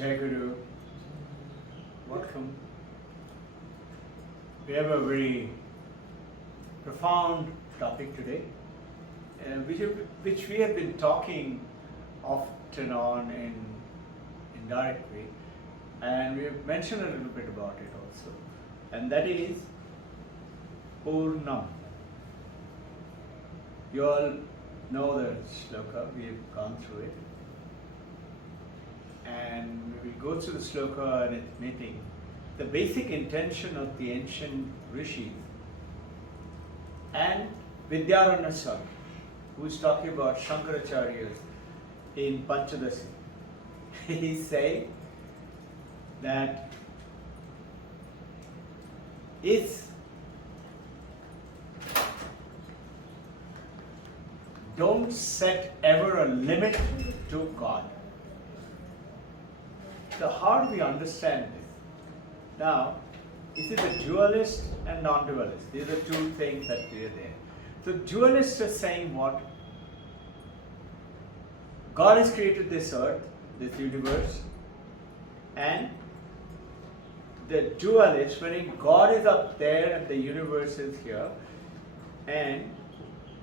Jai Guru, welcome. We have a very profound topic today, which we have been talking often on in indirect way, and we have mentioned a little bit about it also, and that is Purnam. You all know the shloka, we have gone through it. And we will go through the shloka and its meaning. The basic intention of the ancient rishis and Vidyaranya Swami, who is talking about Shankaracharya's in Panchadasi. He is saying that don't set ever a limit to God. So how do we understand this? Now, this is a dualist and non-dualist. These are two things that we are there. So dualists are saying what? God has created this earth, this universe, and the dualist, meaning God is up there and the universe is here, and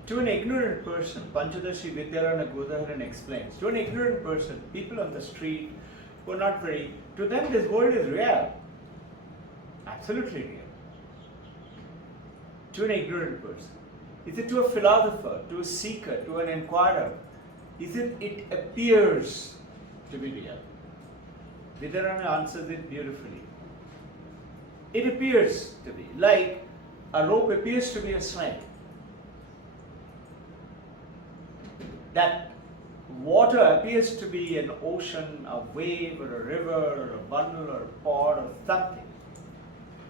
to an ignorant person, Panchadashi Vidyaranya Godharan explains, to an ignorant person, people on the street, who are not very, to them this world is real, absolutely real. To an ignorant person, is it to a philosopher, to a seeker, to an inquirer, it appears to be real? Vidyaranya answers it beautifully. It appears to be, like a rope appears to be a snake. That water appears to be an ocean, a wave, or a river, or a bundle, or a pod, or something.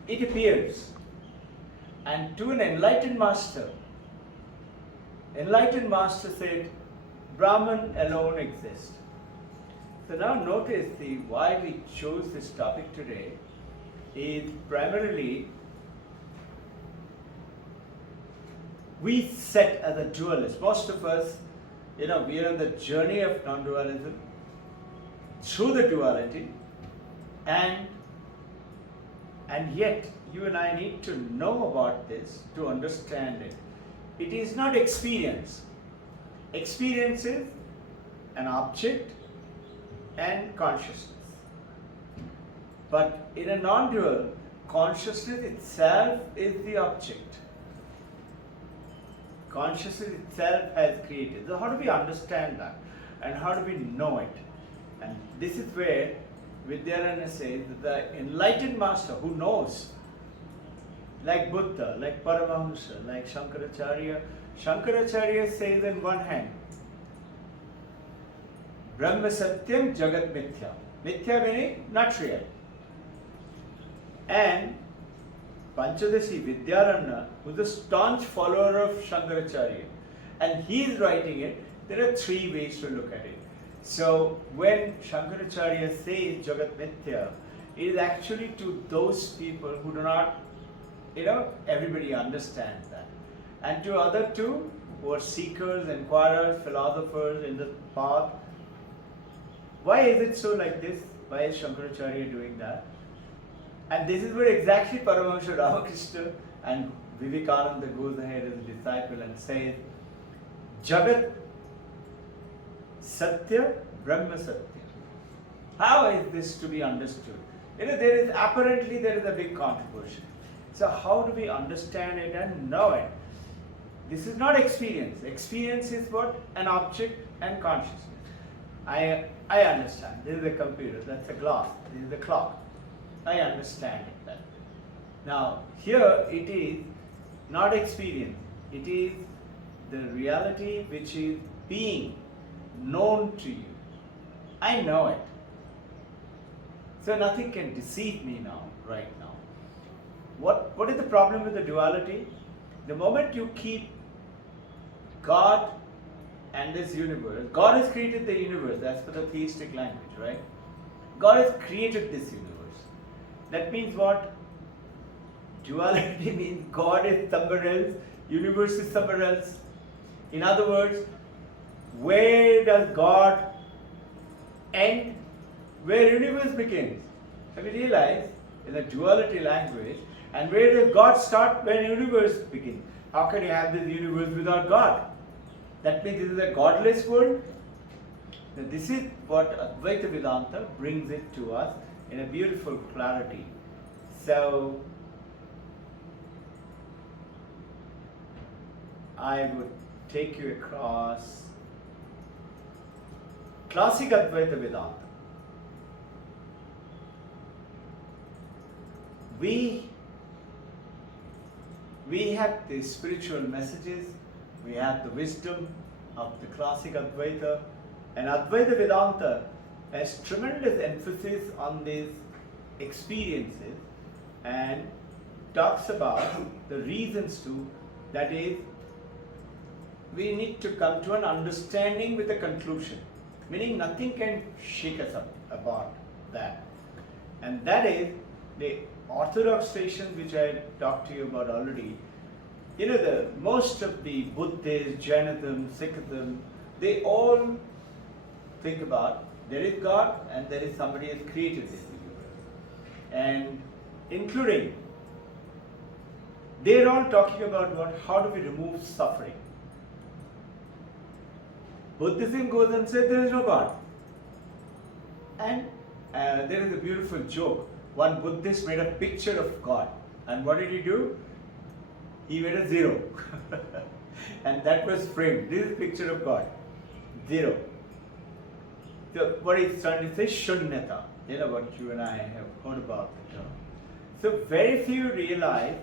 It appears. And to an enlightened master said, Brahman alone exists. So now notice why we chose this topic today is primarily we set as a dualist. Most of us, we are on the journey of non-dualism through the duality, and yet you and I need to know about this to understand it. It is not experience. Experience is an object and consciousness. But in a non-dual, consciousness itself is the object. Consciousness itself has created. So how do we understand that? And how do we know it? And this is where Vidyaranya says that the enlightened master who knows, like Buddha, like Paramahamsa, like Shankaracharya says in one hand, Brahma Satyam Jagat Mithya. Mithya meaning not real. And Panchadashi Vidyaranya, who is a staunch follower of Shankaracharya, and he is writing it, there are three ways to look at it. So when Shankaracharya says Jagat Mithya, it is actually to those people who do not, everybody understands that. And to other two, who are seekers, inquirers, philosophers in the path. Why is it so like this? Why is Shankaracharya doing that? And this is where exactly Paramahamsa Ramakrishna and Vivekananda goes ahead as a disciple and says, Jagat Satya, Brahma Satya. How is this to be understood? There is a big controversy. So how do we understand it and know it? This is not experience. Experience is what? An object and consciousness. I understand. This is a computer, that's a glass, this is the clock. I understand it better. Now, here it is not experience. It is the reality which is being known to you. I know it. So nothing can deceive me now, right now. What is the problem with the duality? The moment you keep God and this universe, God has created the universe, that's for the theistic language, right? God has created this universe. That means what? Duality means God is somewhere else, universe is somewhere else. In other words, where does God end where universe begins. Have you realized in the duality language, and where does God start when universe begins? How can you have this universe without God? That means this is a godless world. Now this is what Advaita Vedanta brings it to us in a beautiful clarity. So I would take you across classic Advaita Vedanta. We have the spiritual messages, we have the wisdom of the classic Advaita, and Advaita Vedanta has tremendous emphasis on these experiences and talks about the reasons to, that is, we need to come to an understanding with a conclusion, meaning nothing can shake us up about that. And that is the orthodox tradition which I talked to you about already. You know, most of the Buddhists, Jainism, Sikhism, they all think about there is God and there is somebody who has created this universe. And including, they're all talking about how do we remove suffering. Buddhism goes and says there is no God. And there is a beautiful joke. One Buddhist made a picture of God. And what did he do? He made a zero. And that was framed. This is a picture of God. Zero. So what he's trying to say, shunyata. You know what you and I have heard about the term. So very few realize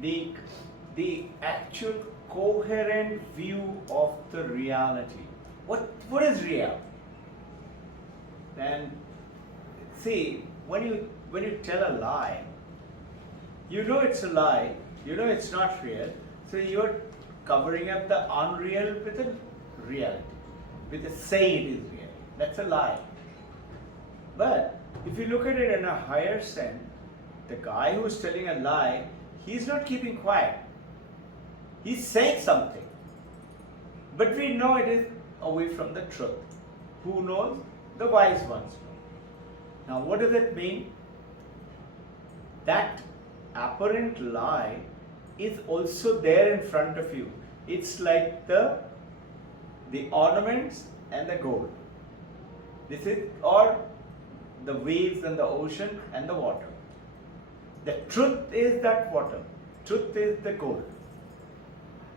the actual coherent view of the reality. What is real? And see, when you tell a lie, you know it's a lie, you know it's not real, so you're covering up the unreal with a reality, with a say it is real. That's a lie. But if you look at it in a higher sense, the guy who's telling a lie, he's not keeping quiet. He's saying something. But we know it is away from the truth. Who knows? The wise ones know. Now what does it mean? That apparent lie is also there in front of you. It's like the ornaments and the gold. This is, or the waves and the ocean and the water. The truth is that water. Truth is the gold.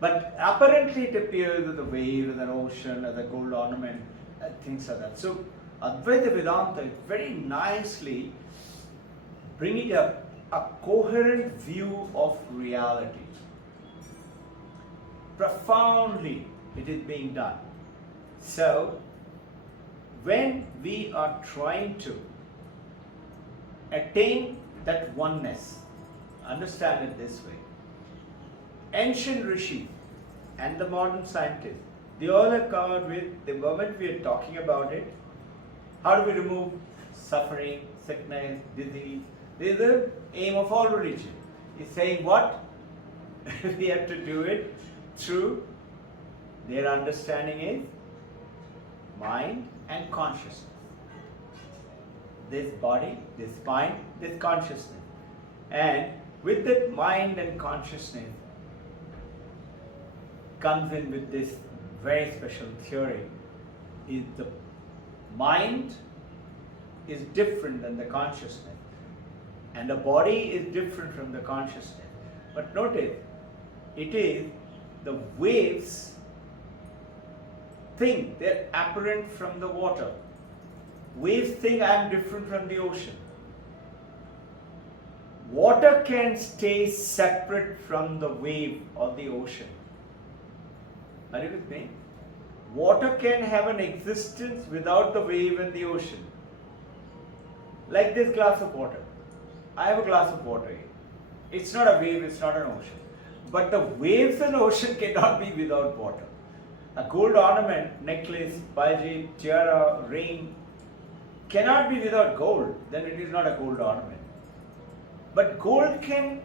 But apparently it appears as a wave, as an ocean, as a gold ornament, and things like that. So Advaita Vedanta is very nicely bringing a coherent view of reality. Profoundly it is being done. So when we are trying to attain that oneness, understand it this way. Ancient rishis and the modern scientists, they all are covered with, the moment we are talking about it, how do we remove suffering, sickness, disease? This is the aim of all religion. It's saying what? We have to do it through their understanding is mind and consciousness. This body, this mind, this consciousness. And with that mind and consciousness comes in with this very special theory, is the mind is different than the consciousness and the body is different from the consciousness. But notice, it is the waves think they're apparent from the water. Waves think I am different from the ocean. Water can stay separate from the wave or the ocean. Are you with me? Water can have an existence without the wave and the ocean. Like this glass of water. I have a glass of water here. It's not a wave, it's not an ocean. But the waves and ocean cannot be without water. A gold ornament, necklace, baji, tiara, ring cannot be without gold. Then it is not a gold ornament. But gold can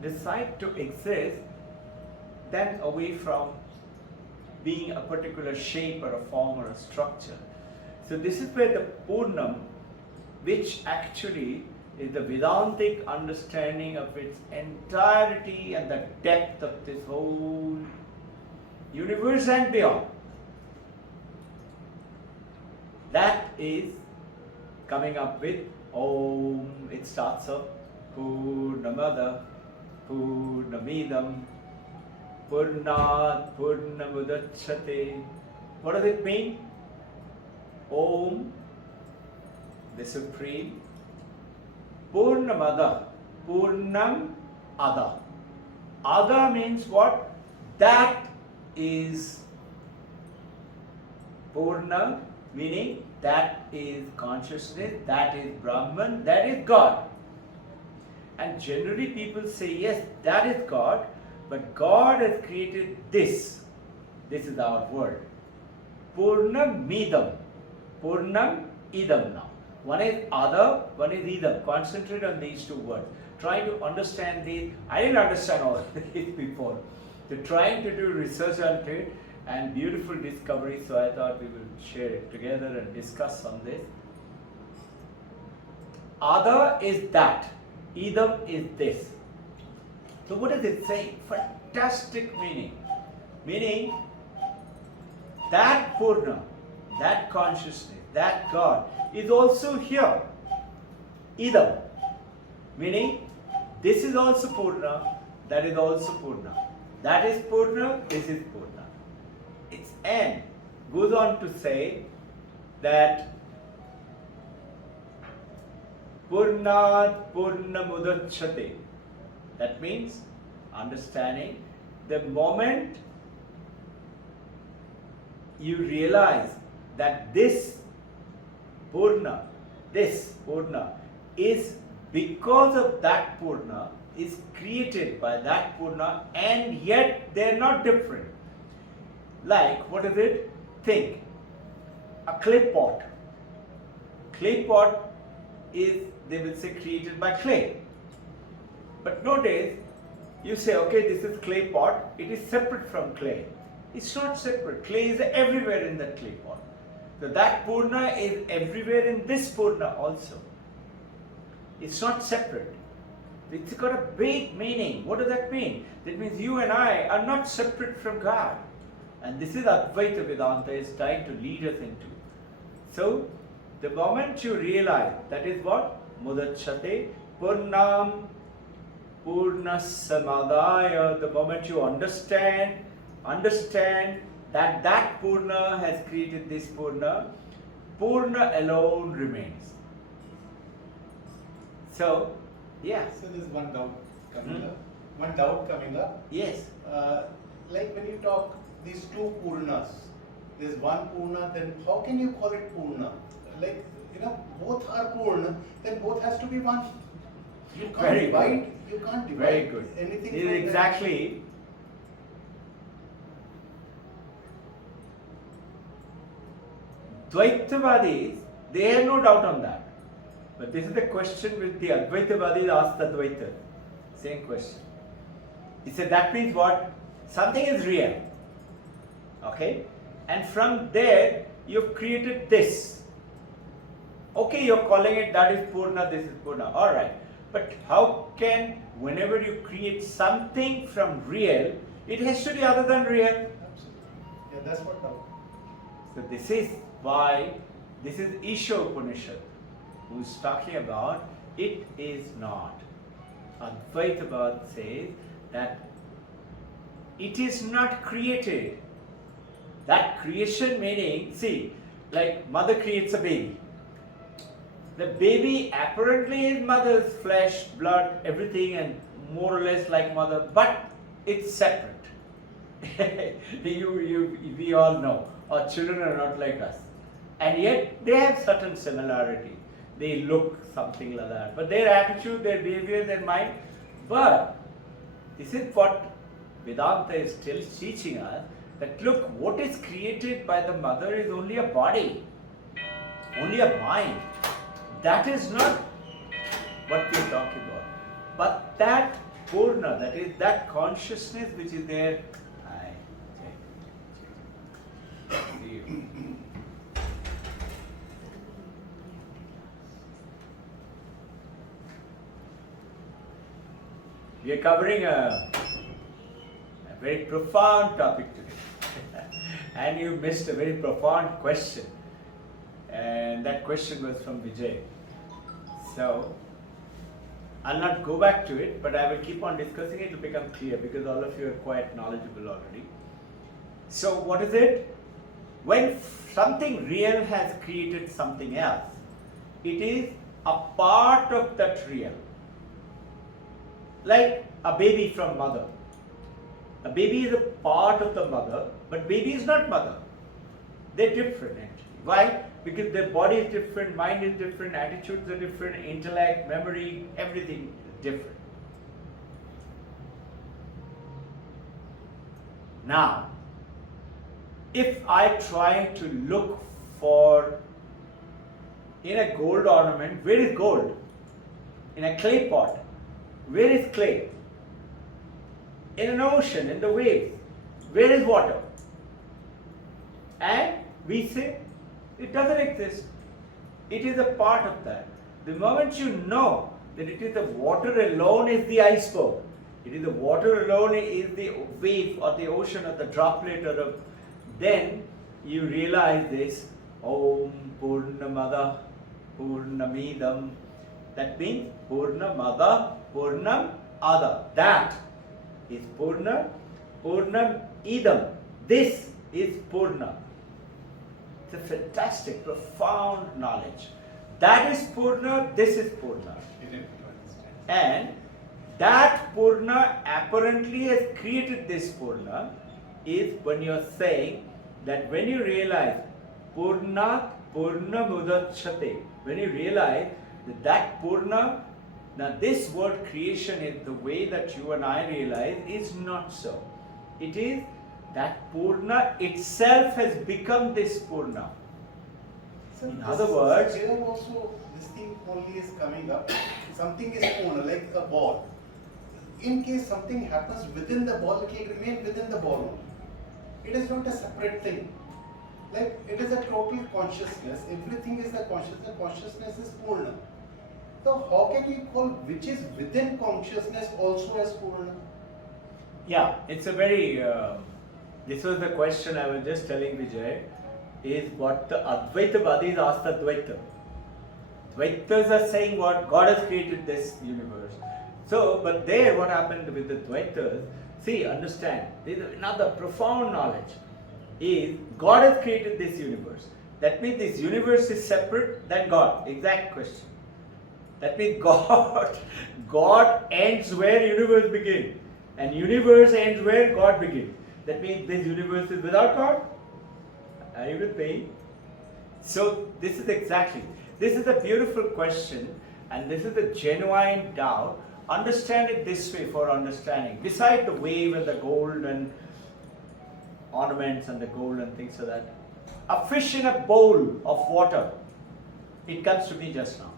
decide to exist then away from being a particular shape or a form or a structure. So this is where the Purnam which actually is the Vedantic understanding of its entirety and the depth of this whole universe and beyond. That is coming up with Om. It starts off Purnamada, Purnamidam, Purnat, Purnamudachyate. What does it mean? Om, the Supreme. Purnamada, Purnam Ada. Ada means what? That is Purna, meaning that is consciousness, that is Brahman, that is God. And generally people say, yes, that is God, but God has created this. This is our word. Purnam Midam. Purnam Idam now. One is Ada, one is Idam. Concentrate on these two words. Trying to understand these. I didn't understand all this before. So trying to do research on it and beautiful discovery, so I thought we will share it together and discuss on this. Ada is that. Idam is this. So what does it say? Fantastic meaning. Meaning that Purna, that consciousness, that God is also here. Idam. Meaning this is also Purna, that is also Purna. That is Purna, this is Purna. Its end goes on to say that Purnat Purnamudachyate. That means understanding the moment you realize that this Purna is because of that Purna, is created by that Purna, and yet they are not different. Like, what is it? Think. A clay pot. Clay pot is, they will say, created by clay. But notice, you say, okay, this is clay pot, it is separate from clay. It's not separate. Clay is everywhere in that clay pot. So that Purna is everywhere in this Purna also. It's not separate. It's got a big meaning. What does that mean? That means you and I are not separate from God. And this is Advaita Vedanta is trying to lead us into. So, the moment you realize, that is what? Mudachyate, Purnam, Purnasamadaya. The moment you understand that that Purna has created this Purna, Purna alone remains. So, yeah. So there's one doubt coming up. One doubt coming up. Yes. Like when you talk these two Purnas, there's one Purna, then how can you call it Purna? Like, both are Purna, then both has to be one. You can't Very divide. good. You can't divide Very good. anything. It is exactly. Dvaitavadis, they have no doubt on that. But this is the question which the Advaitavadis asked the Dvaita. Same question. He said that means what? Something is real. Okay? And from there, you've created this. Okay, you're calling it that is Purna, this is Purna. Alright. But how can, whenever you create something from real, it has to be other than real? Absolutely. Yeah, that's what doubt. So this is why, this is Isha Upanishad, who's talking about it is not. Advaitavad says that it is not created. That creation meaning, see, like mother creates a baby. The baby apparently is mother's flesh, blood, everything, and more or less like mother, but it's separate. We all know, our children are not like us. And yet they have certain similarity. They look something like that. But their attitude, their behavior, their mind. But this is what Vedanta is still teaching us, that look, what is created by the mother is only a body, only a mind. That is not what we are talking about. But that Purna, that is that consciousness which is there. We are covering a very profound topic today. And you missed a very profound question. And that question was from Vijay. So, I'll not go back to it, but I will keep on discussing it to become clear because all of you are quite knowledgeable already. So, what is it? When something real has created something else, it is a part of that real. Like a baby from mother. A baby is a part of the mother, but baby is not mother. They're different actually. Why? Because their body is different, mind is different, attitudes are different, intellect, memory, everything is different. Now, if I try to look for in a gold ornament, where is gold? In a clay pot, where is clay? In an ocean, in the waves, where is water? And we say, it doesn't exist. It is a part of that. The moment you know that it is the water alone is the iceberg, it is the water alone is the wave or the ocean or the droplet or the, then you realize this, Om Purnamada Purnamidam. That means Purnamada Purnam Ada. That is Purna, Purnam Idam. This is Purna. It's a fantastic, profound knowledge. That is Purna, this is Purna. And that Purna apparently has created this Purna is when you are saying that when you realize Purnat Purna Mudachate, when you realize that Purna, now this word creation is the way that you and I realize is not so. It is that Purna itself has become this Purna. So in other words, here also this thing only is coming up. Something is Purna, like a ball. In case something happens within the ball, it will remain within the ball only. It is not a separate thing. Like it is a total consciousness. Everything is a consciousness. The consciousness is Purna. So how can you call which is within consciousness also as Purna? yeah, it's a very, this was the question I was just telling Vijay, is what the Advaitavadis asked the Dvaita. Dvaitas are saying what God has created this universe. So, but there what happened with the Dvaitas, see, understand, there is another profound knowledge, is God has created this universe. That means this universe is separate than God. Exact question. That means God ends where universe begins. And universe ends where God begins. That means this universe is without God. Are you with me? So this is exactly, this is a beautiful question and this is a genuine doubt. Understand it this way for understanding. Beside the wave and the gold and ornaments and the gold and things like that, a fish in a bowl of water, it comes to me just now.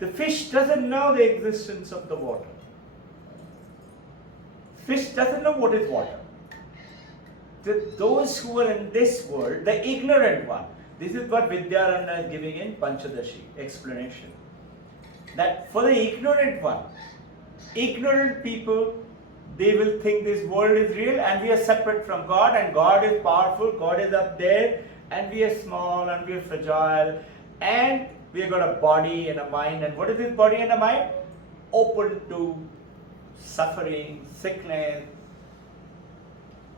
The fish doesn't know the existence of the water. Fish doesn't know what is water. Those who are in this world, the ignorant one, this is what Vidyaranya is giving in Panchadashi explanation. That for the ignorant one, ignorant people, they will think this world is real and we are separate from God and God is powerful, God is up there and we are small and we are fragile and we have got a body and a mind. And what is this body and a mind? Open to suffering, sickness,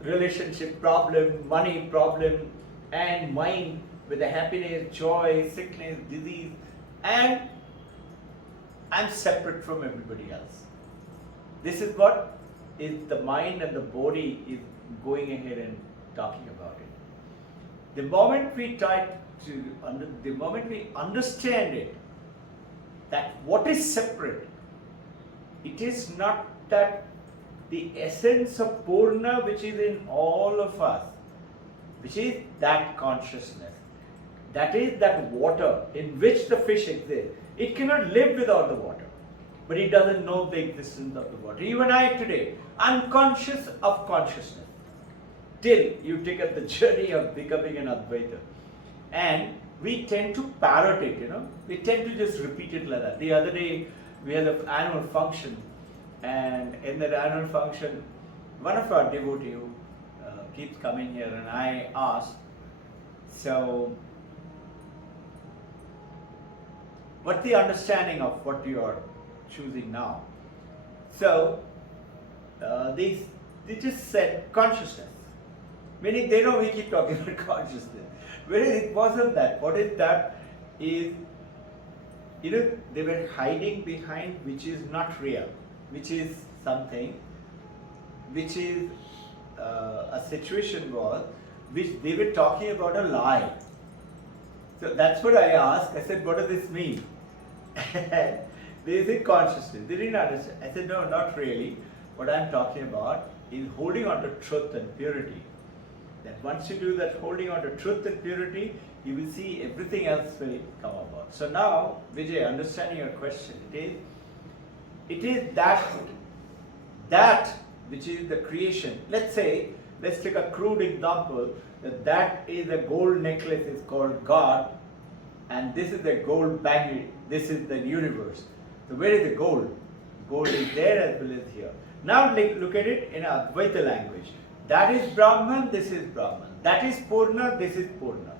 relationship problem, money problem, and mind with the happiness, joy, sickness, disease, and I'm separate from everybody else. This is what is the mind and the body is going ahead and talking about it. The moment we try to, the moment we understand it, that what is separate, it is not that the essence of Purna which is in all of us, which is that consciousness, that is that water in which the fish exists. It cannot live without the water, but it doesn't know the existence of the water. Even I today, unconscious of consciousness, till you take up the journey of becoming an Advaita. And we tend to parrot it, we tend to just repeat it like that. The other day, we had an annual function, And in the annual function, one of our devotees who keeps coming here, and I asked, so what's the understanding of what you are choosing now? So they just said consciousness. Meaning they know we keep talking about consciousness. Whereas it wasn't that. What is that is, they were hiding behind which is not real, which is something, which is a situation was, which they were talking about a lie. So that's what I asked. I said, what does this mean? They said consciousness. They didn't understand. I said, no, not really. What I'm talking about is holding on to truth and purity. That once you do that holding on to truth and purity, you will see everything else will come about. So now, Vijay, understanding your question, it is that which is the creation. Let's take a crude example, that is a gold necklace is called God, and this is the gold bangle, this is the universe. So where is the gold? Gold is there as well as here. Now look at it in Advaita language. That is Brahman, this is Brahman. That is Purna, this is Purna.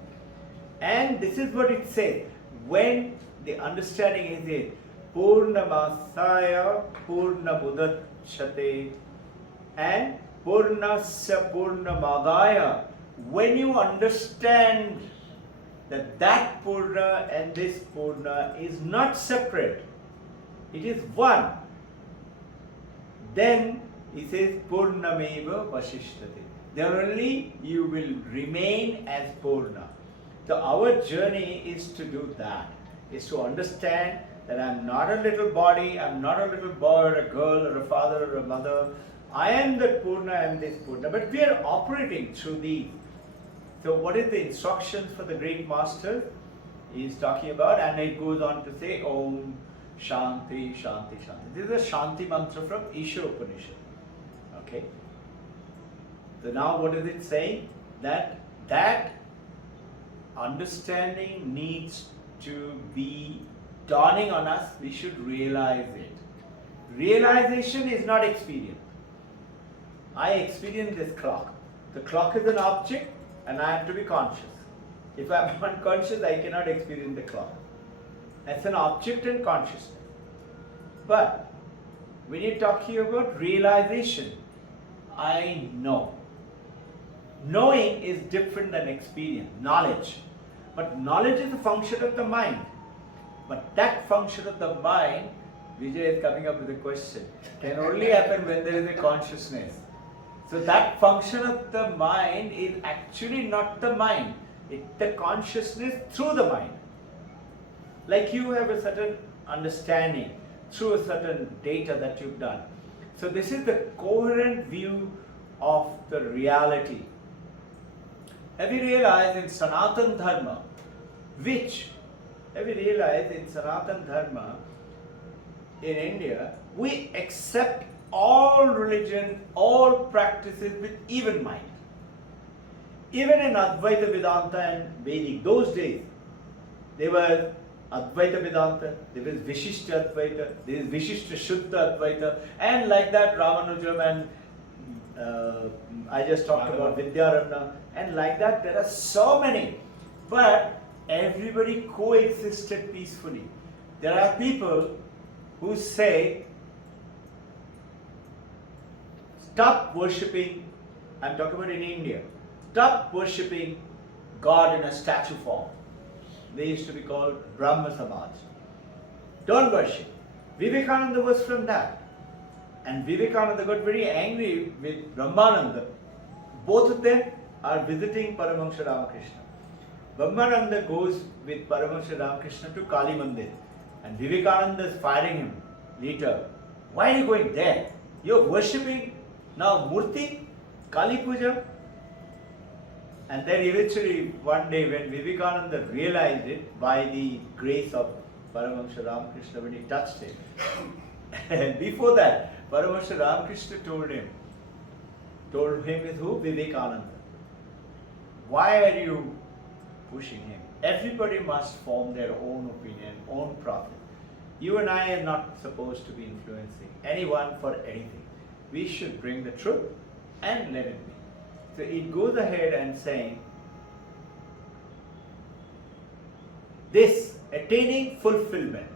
And this is what it says. When the understanding is it, Purnamasaya Purnamudachyate and Purnasya Purnamadaya. When you understand that Purna and this Purna is not separate, it is one, then he says Purnameva Vasishtate. Then only you will remain as Purna. So our journey is to do that, is to understand that I'm not a little body, I'm not a little boy or a girl or a father or a mother. I am the Purna, I am this Purna. But we are operating through these. So what is the instructions for the great master? He is talking about, and it goes on to say Om Shanti, Shanti, Shanti. This is a Shanti mantra from Isha Upanishad. Okay. So now what is it saying? That understanding needs to be dawning on us. We should realize it. Realization is not experience. I experience this clock. The clock is an object and I have to be conscious. If I am unconscious, I cannot experience the clock. That's an object and consciousness. But when you're talking about realization, I know. Knowing is different than experience, knowledge. But knowledge is a function of the mind. But that function of the mind, Vijay is coming up with a question, can only happen when there is a consciousness. So that function of the mind is actually not the mind. It's the consciousness through the mind. Like you have a certain understanding through a certain data that you've done. So this is the coherent view of the reality. Have you realized in Sanatana Dharma, in India, we accept all religion, all practices with even mind. Even in Advaita Vedanta and Vedic, those days, there was Advaita Vedanta, there was Vishishta Advaita, there is Vishishta Shuddha Advaita, and like that Ramanujam and I just talked about Vidyaranya, and like that there are so many. But everybody coexisted peacefully. There are people who say, stop worshipping, I'm talking about in India, stop worshipping God in a statue form. They used to be called Brahma Samaj. Don't worship. Vivekananda was from that. And Vivekananda got very angry with Brahmananda. Both of them are visiting Paramahansa Ramakrishna. Brahmananda goes with Paramahansa Ramakrishna to Kali Mandir. And Vivekananda is firing him later. Why are you going there? You're worshipping now Murti, Kali Puja. And then eventually one day when Vivekananda realized it by the grace of Paramahansa Ramakrishna when he touched him. And before that, Paramahansa Ramakrishna told him is who? Vivekananda. Why are you pushing him? Everybody must form their own opinion, own prophet. You and I are not supposed to be influencing anyone for anything. We should bring the truth and let it be. So it goes ahead and saying, this attaining fulfillment,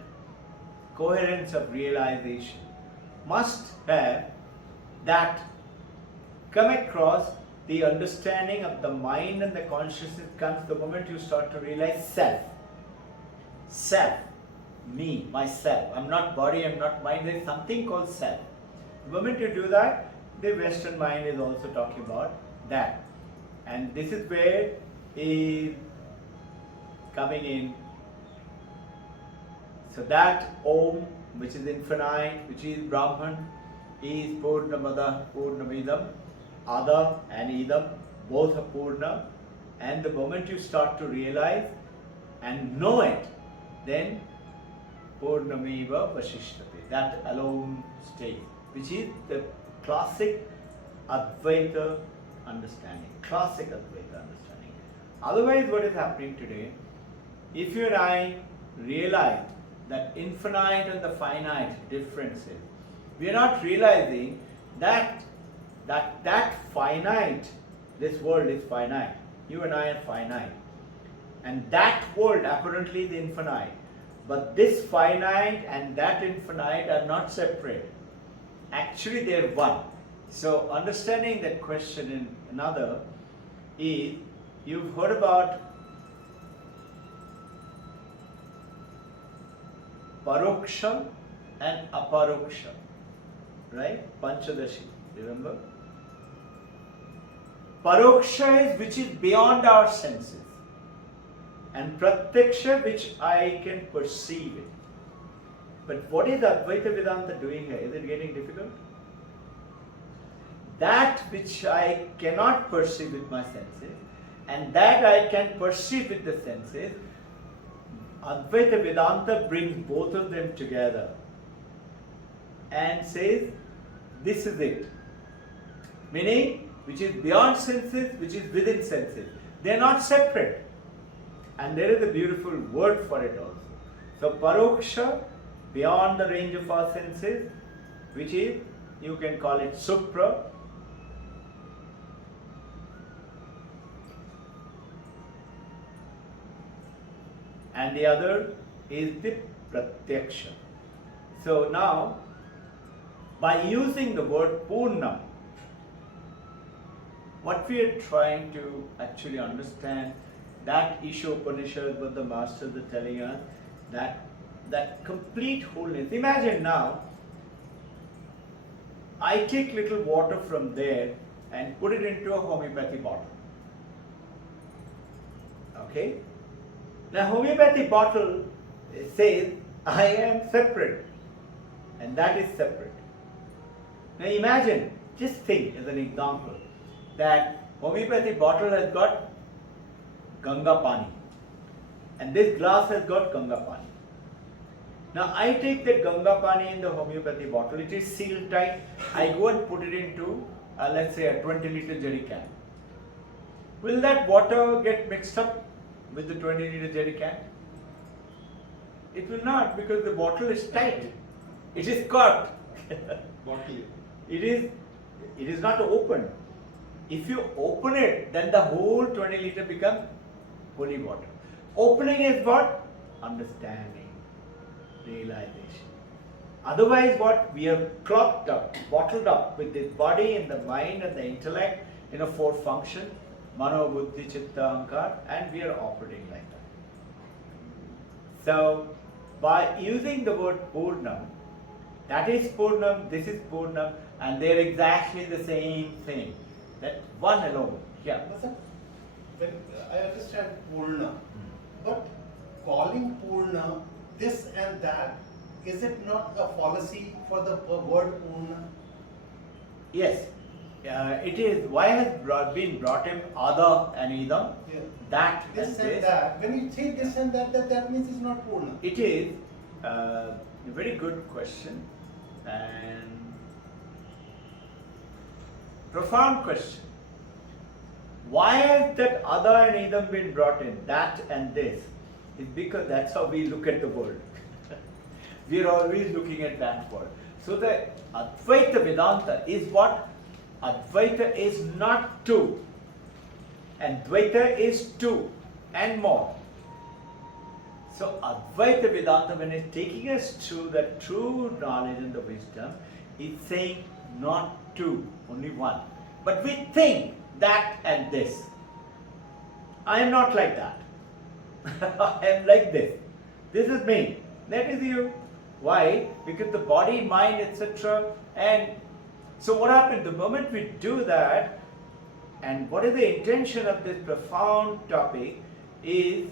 coherence of realization, must have that come across the understanding of the mind and the consciousness comes the moment you start to realize self. Self. Me, myself. I'm not body, I'm not mind. There is something called self. The moment you do that, the Western mind is also talking about that. And this is where is coming in. So that Om, which is infinite, which is Brahman, is Purnamada, Purnamidam, Ada and Idam, both are Purna. And the moment you start to realize and know it, then Purnamiva Vasishtati, that alone stays, which is the classic Advaita understanding, classic Advaita understanding. Otherwise, what is happening today, if you and I realize that infinite and the finite differences, we are not realizing that finite, this world is finite, you and I are finite, and that world apparently is infinite. But this finite and that infinite are not separate. Actually, they are one. So, understanding that question in another is, you've heard about Paroksha and Aparoksha, right? Panchadashi, remember? Paroksha is which is beyond our senses, and Pratyaksha which I can perceive it. But what is Advaita Vedanta doing here? Is it getting difficult? That which I cannot perceive with my senses and that I can perceive with the senses, Advaita Vedanta brings both of them together and says, this is it. Meaning, which is beyond senses, which is within senses. They are not separate. And there is a beautiful word for it also. So, Paroksha, beyond the range of our senses, which is, you can call it Supra. And the other is the Pratyaksha. So now, by using the word Purna, what we are trying to actually understand, that Isha Upanishad, what the masters are telling us, that complete wholeness. Imagine now, I take little water from there and put it into a homeopathy bottle. Okay? Now homeopathy bottle says, I am separate, and that is separate. Now imagine, just think as an example, that homeopathy bottle has got Ganga Pani, and this glass has got Ganga Pani. Now I take that Ganga Pani in the homeopathy bottle, it is sealed tight, I go and put it into, let's say a 20-liter jerry can. Will that water get mixed up with the 20-liter jerry can? It will not, because the bottle is tight. It is corked. It is not open. If you open it, then the whole 20-liter becomes holy water. Opening is what? Understanding, realization. Otherwise what? We are clogged up, bottled up with this body and the mind and the intellect in a four function, Mano, Buddhi, Chitta, Ahankar, and we are operating like that. So, by using the word Purnam, that is Purnam, this is Purnam, and they are exactly the same thing. That one alone. Yeah. When I understand Purna, but calling Purna this and that, is it not a fallacy for the word Purna? Yes. It is. Why has been brought in Ada and Idam? Yeah. That this and this. That. When you say this and that means it's not Purna. It is a very good question and profound question. Why has that Ada and Idam been brought in? That and this is because that's how we look at the world. We are always looking at that word. So the Advaita Vedanta is what? Advaita is not two. And Dvaita is two and more. So Advaita Vedanta, when it's taking us to the true knowledge and the wisdom, it's saying not two, only one. But we think that and this. I am not like that. I am like this. This is me. That is you. Why? Because the body, mind, etc. And so what happened? The moment we do that, and what is the intention of this profound topic is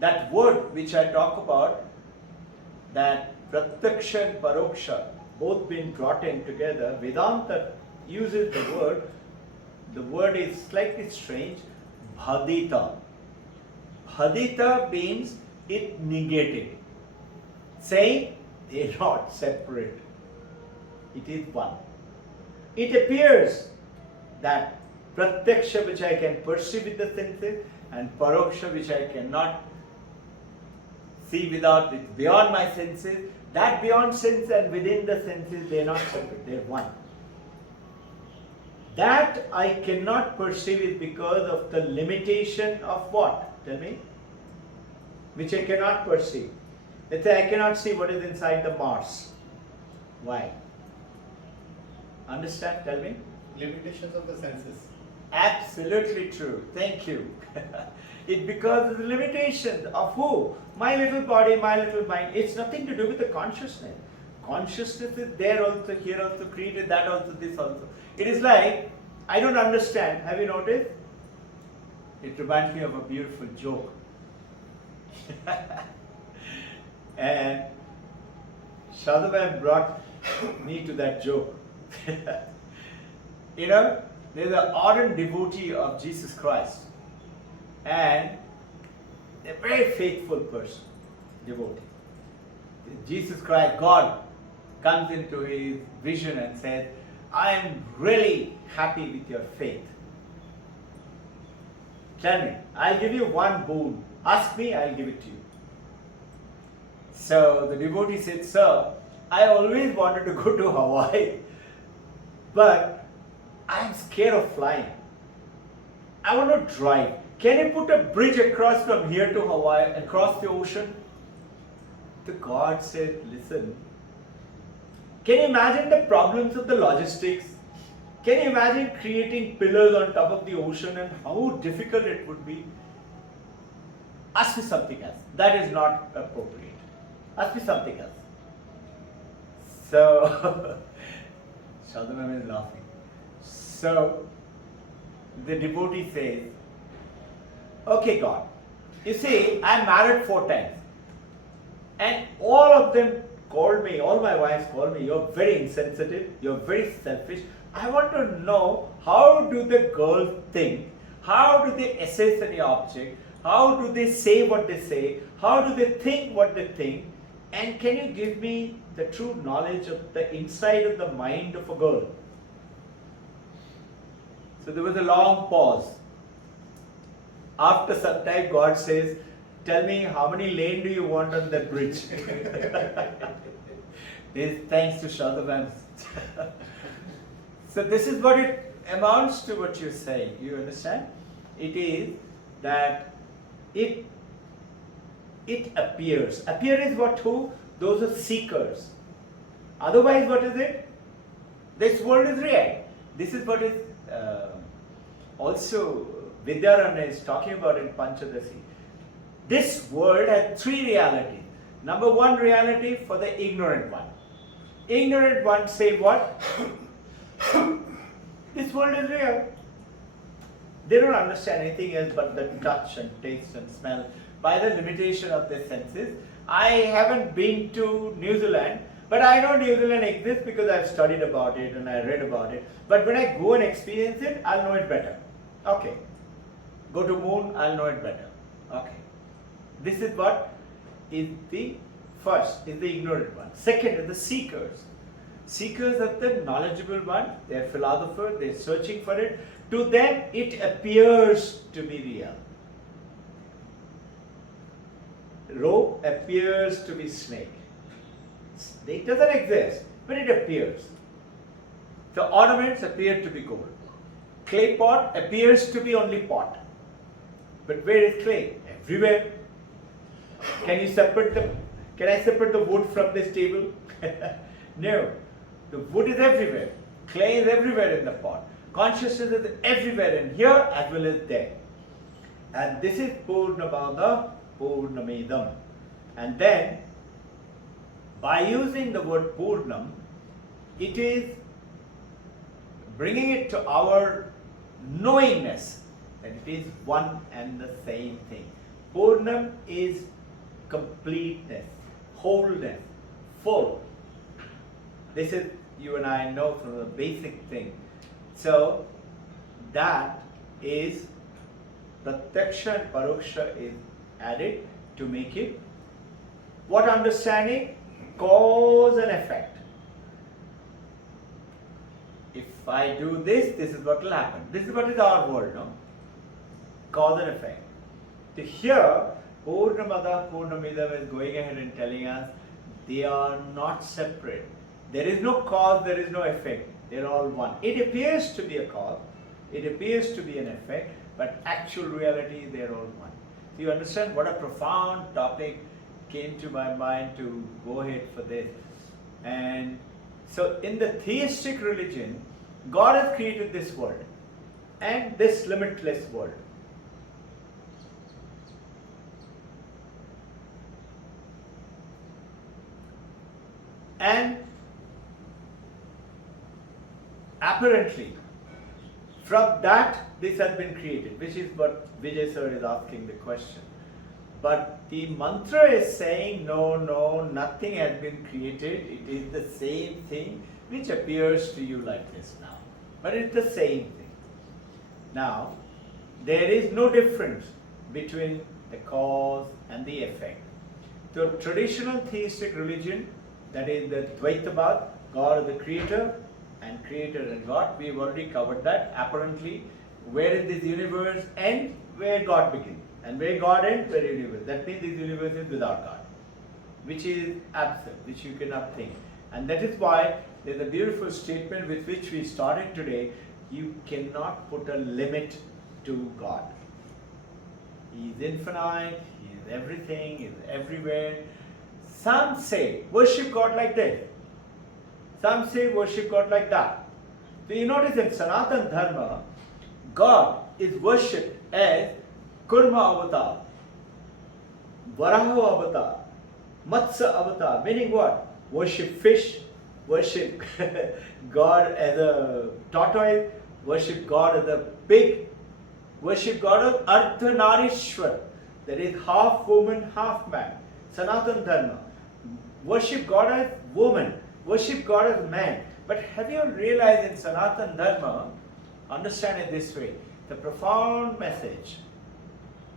that word which I talk about, that Pratyaksha and Paroksha, both being brought in together. Vedanta uses the word is slightly strange, bhadita. Bhadita means it negated, saying they are not separate. It is one. It appears that Pratyaksha, which I can perceive with the senses, and Paroksha, which I cannot see without, it's beyond my senses, that beyond sense and within the senses, they are not separate, they are one. That I cannot perceive is because of the limitation of what? Tell me. Which I cannot perceive. Let's say I cannot see what is inside the Mars. Why? Understand? Tell me. Limitations of the senses. Absolutely true. Thank you. It's because of the limitation of who? My little body, my little mind. It's nothing to do with the consciousness. Consciousness is there also, here also, created that also, this also. It is like, I don't understand. Have you noticed? It reminds me of a beautiful joke. And Shadhavan brought me to that joke. You know, there's an ardent devotee of Jesus Christ and a very faithful person, devotee. Jesus Christ, God, comes into his vision and says, I am really happy with your faith. Tell me, I'll give you one boon. Ask me, I'll give it to you. So the devotee said, Sir, I always wanted to go to Hawaii, but I'm scared of flying. I want to drive. Can you put a bridge across from here to Hawaii, across the ocean? The God said, listen, can you imagine the problems of the logistics? Can you imagine creating pillars on top of the ocean and how difficult it would be? Ask me something else. That is not appropriate. Ask me something else. So, Shadhavan is laughing. So, the devotee says, okay God, you see, I'm married 4 times. And all of them called me, all my wives called me, you're very insensitive, you're very selfish. I want to know, how do the girls think? How do they assess any object? How do they say what they say? How do they think what they think? And can you give me the true knowledge of the inside of the mind of a girl? So there was a long pause. After some time, God says, tell me, how many lanes do you want on that bridge? This thanks to Shadhavan. So this is what it amounts to, what you say. You understand? It is that it appears. Appear is what? Who? Those are seekers. Otherwise, what is it? This world is real. This is what is also Vidyaranya is talking about in Panchadasi. This world has 3 realities. Number 1 reality for the ignorant one. Ignorant ones say what? This world is real. They don't understand anything else but the touch and taste and smell by the limitation of their senses. I haven't been to New Zealand, but I know New Zealand exists because I've studied about it and I read about it. But when I go and experience it, I'll know it better. Okay. Go to moon, I'll know it better. Okay. This is what is the first, is the ignorant one. Second is the seekers. Seekers are the knowledgeable one. They are philosophers, they're searching for it. To them, it appears to be real. Rope appears to be snake. Snake doesn't exist, but it appears. The ornaments appear to be gold. Clay pot appears to be only pot. But where is clay? Everywhere. Can I separate the wood from this table? No. The wood is everywhere. Clay is everywhere in the pot. Consciousness is everywhere in here as well as there. And this is Purnamada Purnamidam. And then, by using the word Purnam, it is bringing it to our knowingness that it is one and the same thing. Purnam is completeness, wholeness, full. This is, you and I know from the basic thing. So, that is Pratyaksha and Paroksha is added to make it what understanding? Cause and effect. If I do this, this is what will happen. This is what is our world, no? Cause and effect. So here, Purnamada Purnamidam is going ahead and telling us they are not separate. There is no cause, there is no effect. They are all one. It appears to be a cause, it appears to be an effect, but actual reality they are all one. So you understand what a profound topic came to my mind to go ahead for this. And so in the theistic religion, God has created this world and this limitless world. And apparently, from that this has been created, which is what Vijay sir is asking the question. But the mantra is saying, no, nothing has been created. It is the same thing which appears to you like this now. But it's the same thing. Now, there is no difference between the cause and the effect. The traditional theistic religion, that is the Dvaitavad, God is the creator and God, we have already covered that. Apparently, where is this universe end? Where God begins. And where God ends, where universe. That means this universe is without God, which is absent, which you cannot think. And that is why there is a beautiful statement with which we started today. You cannot put a limit to God. He is infinite, He is everything, He is everywhere. Some say, worship God like this. Some say, worship God like that. So you notice in Sanatana Dharma, God is worshipped as Kurma avatar, Varaho avatar, Matsya avatar, meaning what? Worship fish, worship God as a tortoise, worship God as a pig, worship God as Ardhanarishwar, that is half woman, half man. Sanatana Dharma. Worship God as woman, worship God as man. But have you realized in Sanatana Dharma, understand it this way, the profound message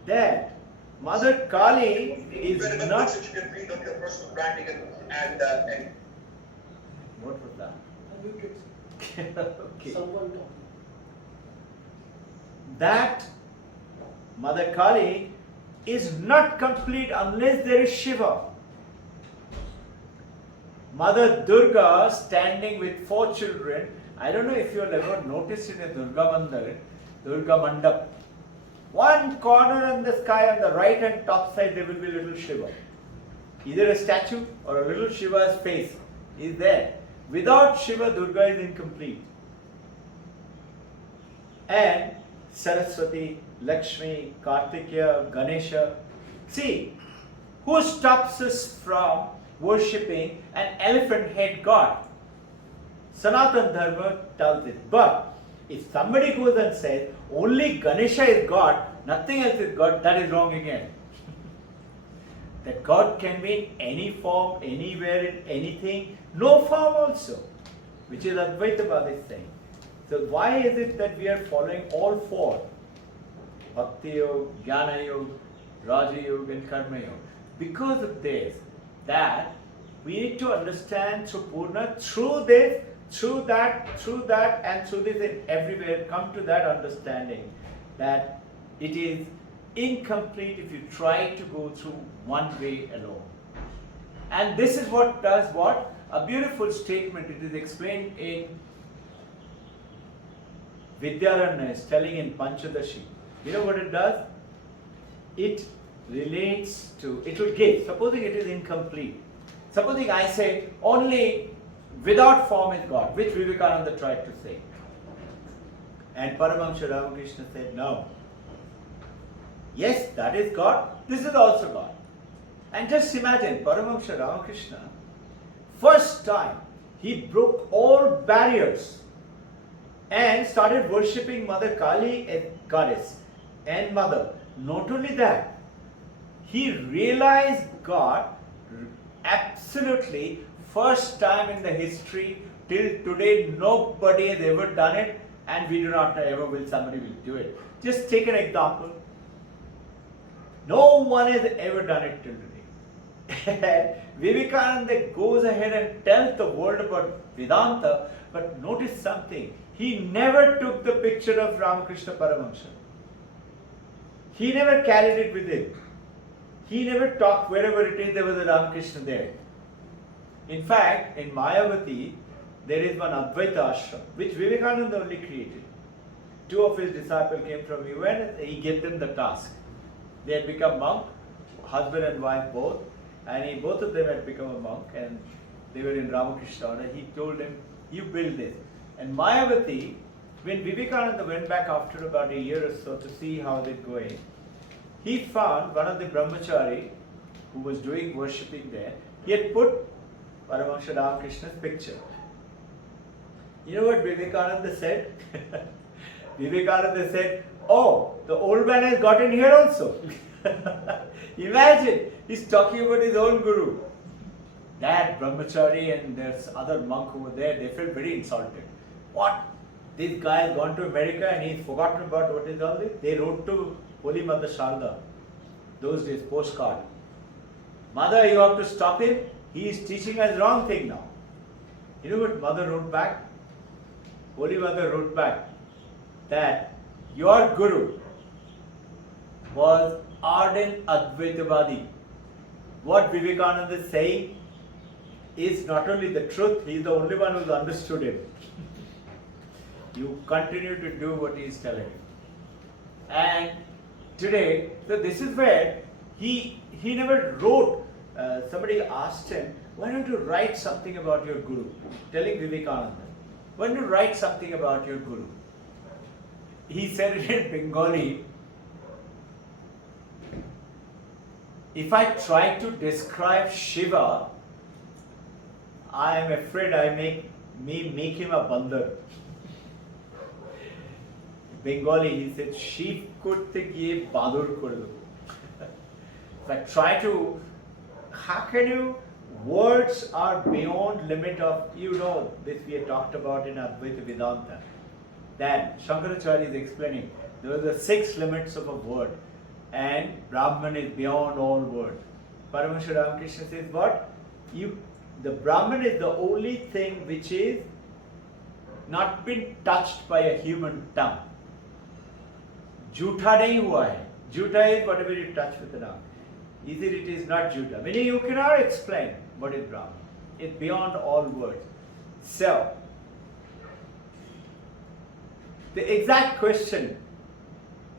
that Mother Kali is not. You can read on your personal branding and What was that? Okay. Someone talking. That Mother Kali is not complete unless there is Shiva. Mother Durga standing with 4 children. I don't know if you have ever noticed in a Durga Mandir, Durga Mandap. One corner in the sky on the right hand top side there will be a little Shiva. Either a statue or a little Shiva's face is there. Without Shiva, Durga is incomplete. And Saraswati, Lakshmi, Kartikeya, Ganesha. See, who stops us from worshipping an elephant head god? Sanatana Dharma tells it. But if somebody goes and says only Ganesha is God, nothing else is God, that is wrong again. That God can be in any form, anywhere, in anything, no form also, which is Advaitavad is saying. So why is it that we are following all 4? Bhakti Yoga, Jnana Yoga, Raja Yoga and Karma Yoga. Because of this, that we need to understand through Purna, through this, through that, and through this and everywhere, come to that understanding that it is incomplete if you try to go through one way alone. And this is what does what? A beautiful statement. It is explained in Vidyaranya is telling in Panchadashi. You know what it does? It relates to, it will give, supposing it is incomplete. Supposing I say only without form is God, which Vivekananda tried to say. And Paramahamsa Ramakrishna said, no. Yes, that is God, this is also God. And just imagine, Paramahamsa Ramakrishna, first time, he broke all barriers and started worshipping Mother Kali as goddess and Mother. Not only that, he realized God absolutely first time in the history. Till today nobody has ever done it, and we do not know ever will somebody will do it. Just take an example. No one has ever done it till today. Vivekananda goes ahead and tells the world about Vedanta, but notice something. He never took the picture of Ramakrishna Paramahamsa. He never carried it with him. He never talked wherever it is there was a Ramakrishna there. In fact, in Mayavati, there is one Advaita ashram, which Vivekananda only created. Two of his disciples came from UN and he gave them the task. They had become monk, husband and wife both, and both of them had become a monk, and they were in Ramakrishna order. He told them, you build this. And Mayavati, when Vivekananda went back after about a year or so to see how they're going, he found one of the brahmachari who was doing worshipping there. He had put Paramahamsa Ramakrishna's picture. You know what Vivekananda said? Vivekananda said, oh, the old man has got in here also. Imagine, he's talking about his own guru. That brahmachari and there's other monk over there, they felt very insulted. What? This guy has gone to America and he's forgotten about what is all this? They wrote to Holy Mother Sharda, those days, postcard. Mother, you have to stop him. He is teaching us wrong thing now. You know what Mother wrote back? Holy Mother wrote back that your guru was ardent Advaitavadi. What Vivekananda is saying is not only the truth, he is the only one who understood him. You continue to do what he is telling you. And today, so this is where he never wrote. Somebody asked him, why don't you write something about your guru? Telling Vivekananda, why don't you write something about your guru? He said it in Bengali. If I try to describe Shiva, I am afraid I make him a bandar. Bengali, he said, Shiv korte giye badur kore debo. If I try to, how can you, words are beyond limit of, you know, this we had talked about in Advaita Vedanta, that Shankaracharya is explaining, there are the 6 limits of a word, and Brahman is beyond all words. Paramahamsa Ramakrishna says what? The Brahman is the only thing which is not been touched by a human tongue. Jhutha nahi hua hai. Jhutha is whatever you touch with the tongue. Either it is not Jhutha. Meaning you cannot explain what is Brahman. It's beyond all words. So, the exact question,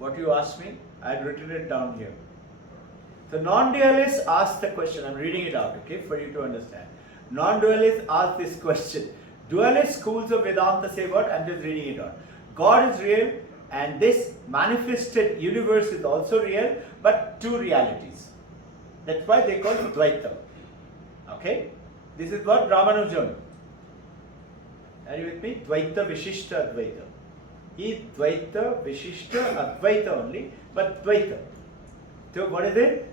what you asked me, I had written it down here. The non-dualists asked the question, I'm reading it out, okay, for you to understand. Non-dualists asked this question. Dualist schools of Vedanta say what? I'm just reading it out. God is real and this manifested universe is also real, but 2 realities. That's why they call it Dvaita. Okay? This is what Ramanujam. Are you with me? Dvaita Vishishta Advaita. He is Dvaita Vishishta Advaita only, but Dvaita. So what is it?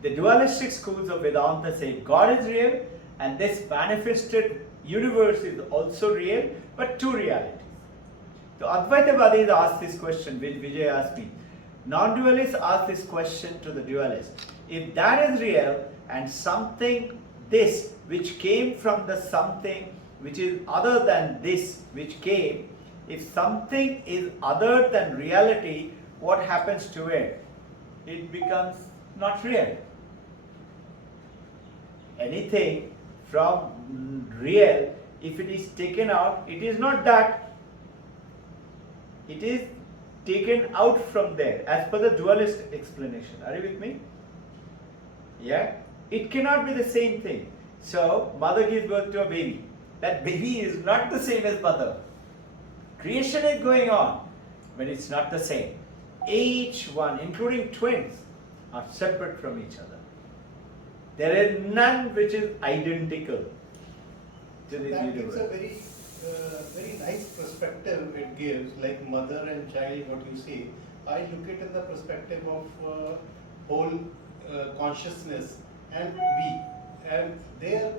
The dualistic schools of Vedanta say God is real and this manifested universe is also real, but 2 realities. So Advaitavadis asked this question, which Vijay asked me. Non-dualists ask this question to the dualists. If that is real and something, this, which came from the something which is other than this which came, if something is other than reality, what happens to it? It becomes not real. Anything from real, if it is taken out, it is not that. It is taken out from there as per the dualist explanation. Are you with me? Yeah? It cannot be the same thing. So, mother gives birth to a baby. That baby is not the same as mother. Creation is going on, but it's not the same. Each one, including twins, are separate from each other. There is none which is identical to this That gives universe. a very nice perspective it gives, like mother and child, what you say. I look it in the perspective of whole consciousness and we. And there,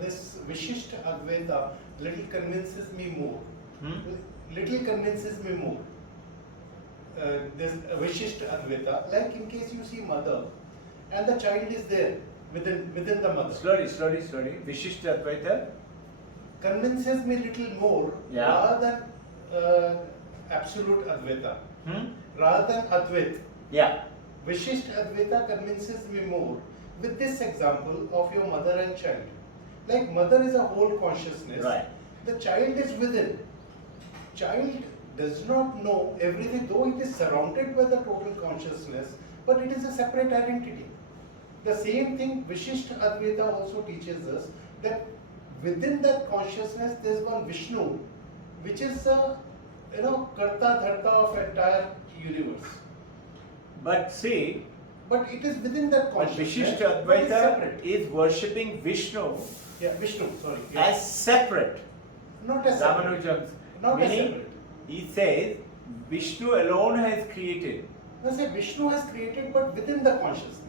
this Vishishta Advaita little convinces me more. Little convinces me more. This Vishishta Advaita, like in case you see mother and the child is there within the mother. Slowly. Vishishta Advaita. Convinces me little more rather than absolute Advaita. Rather than Advait. Yeah. Vishishta Advaita convinces me more with this example of your mother and child. Like mother is a whole consciousness. Right. The child is within. Child does not know everything, though it is surrounded by the total consciousness, but it is a separate identity. The same thing Vishishta Advaita also teaches us, that within that consciousness there is one Vishnu, which is a Karta Dharta of entire universe. But see, But it is within that but consciousness. Vishishta but it's Advaita separate. is worshipping Vishnu Yeah, Vishnu, sorry. Yeah. as separate. Not as separate. Ramanujam, Not as meaning separate. he says Vishnu alone has created. I say Vishnu has created, but within the consciousness.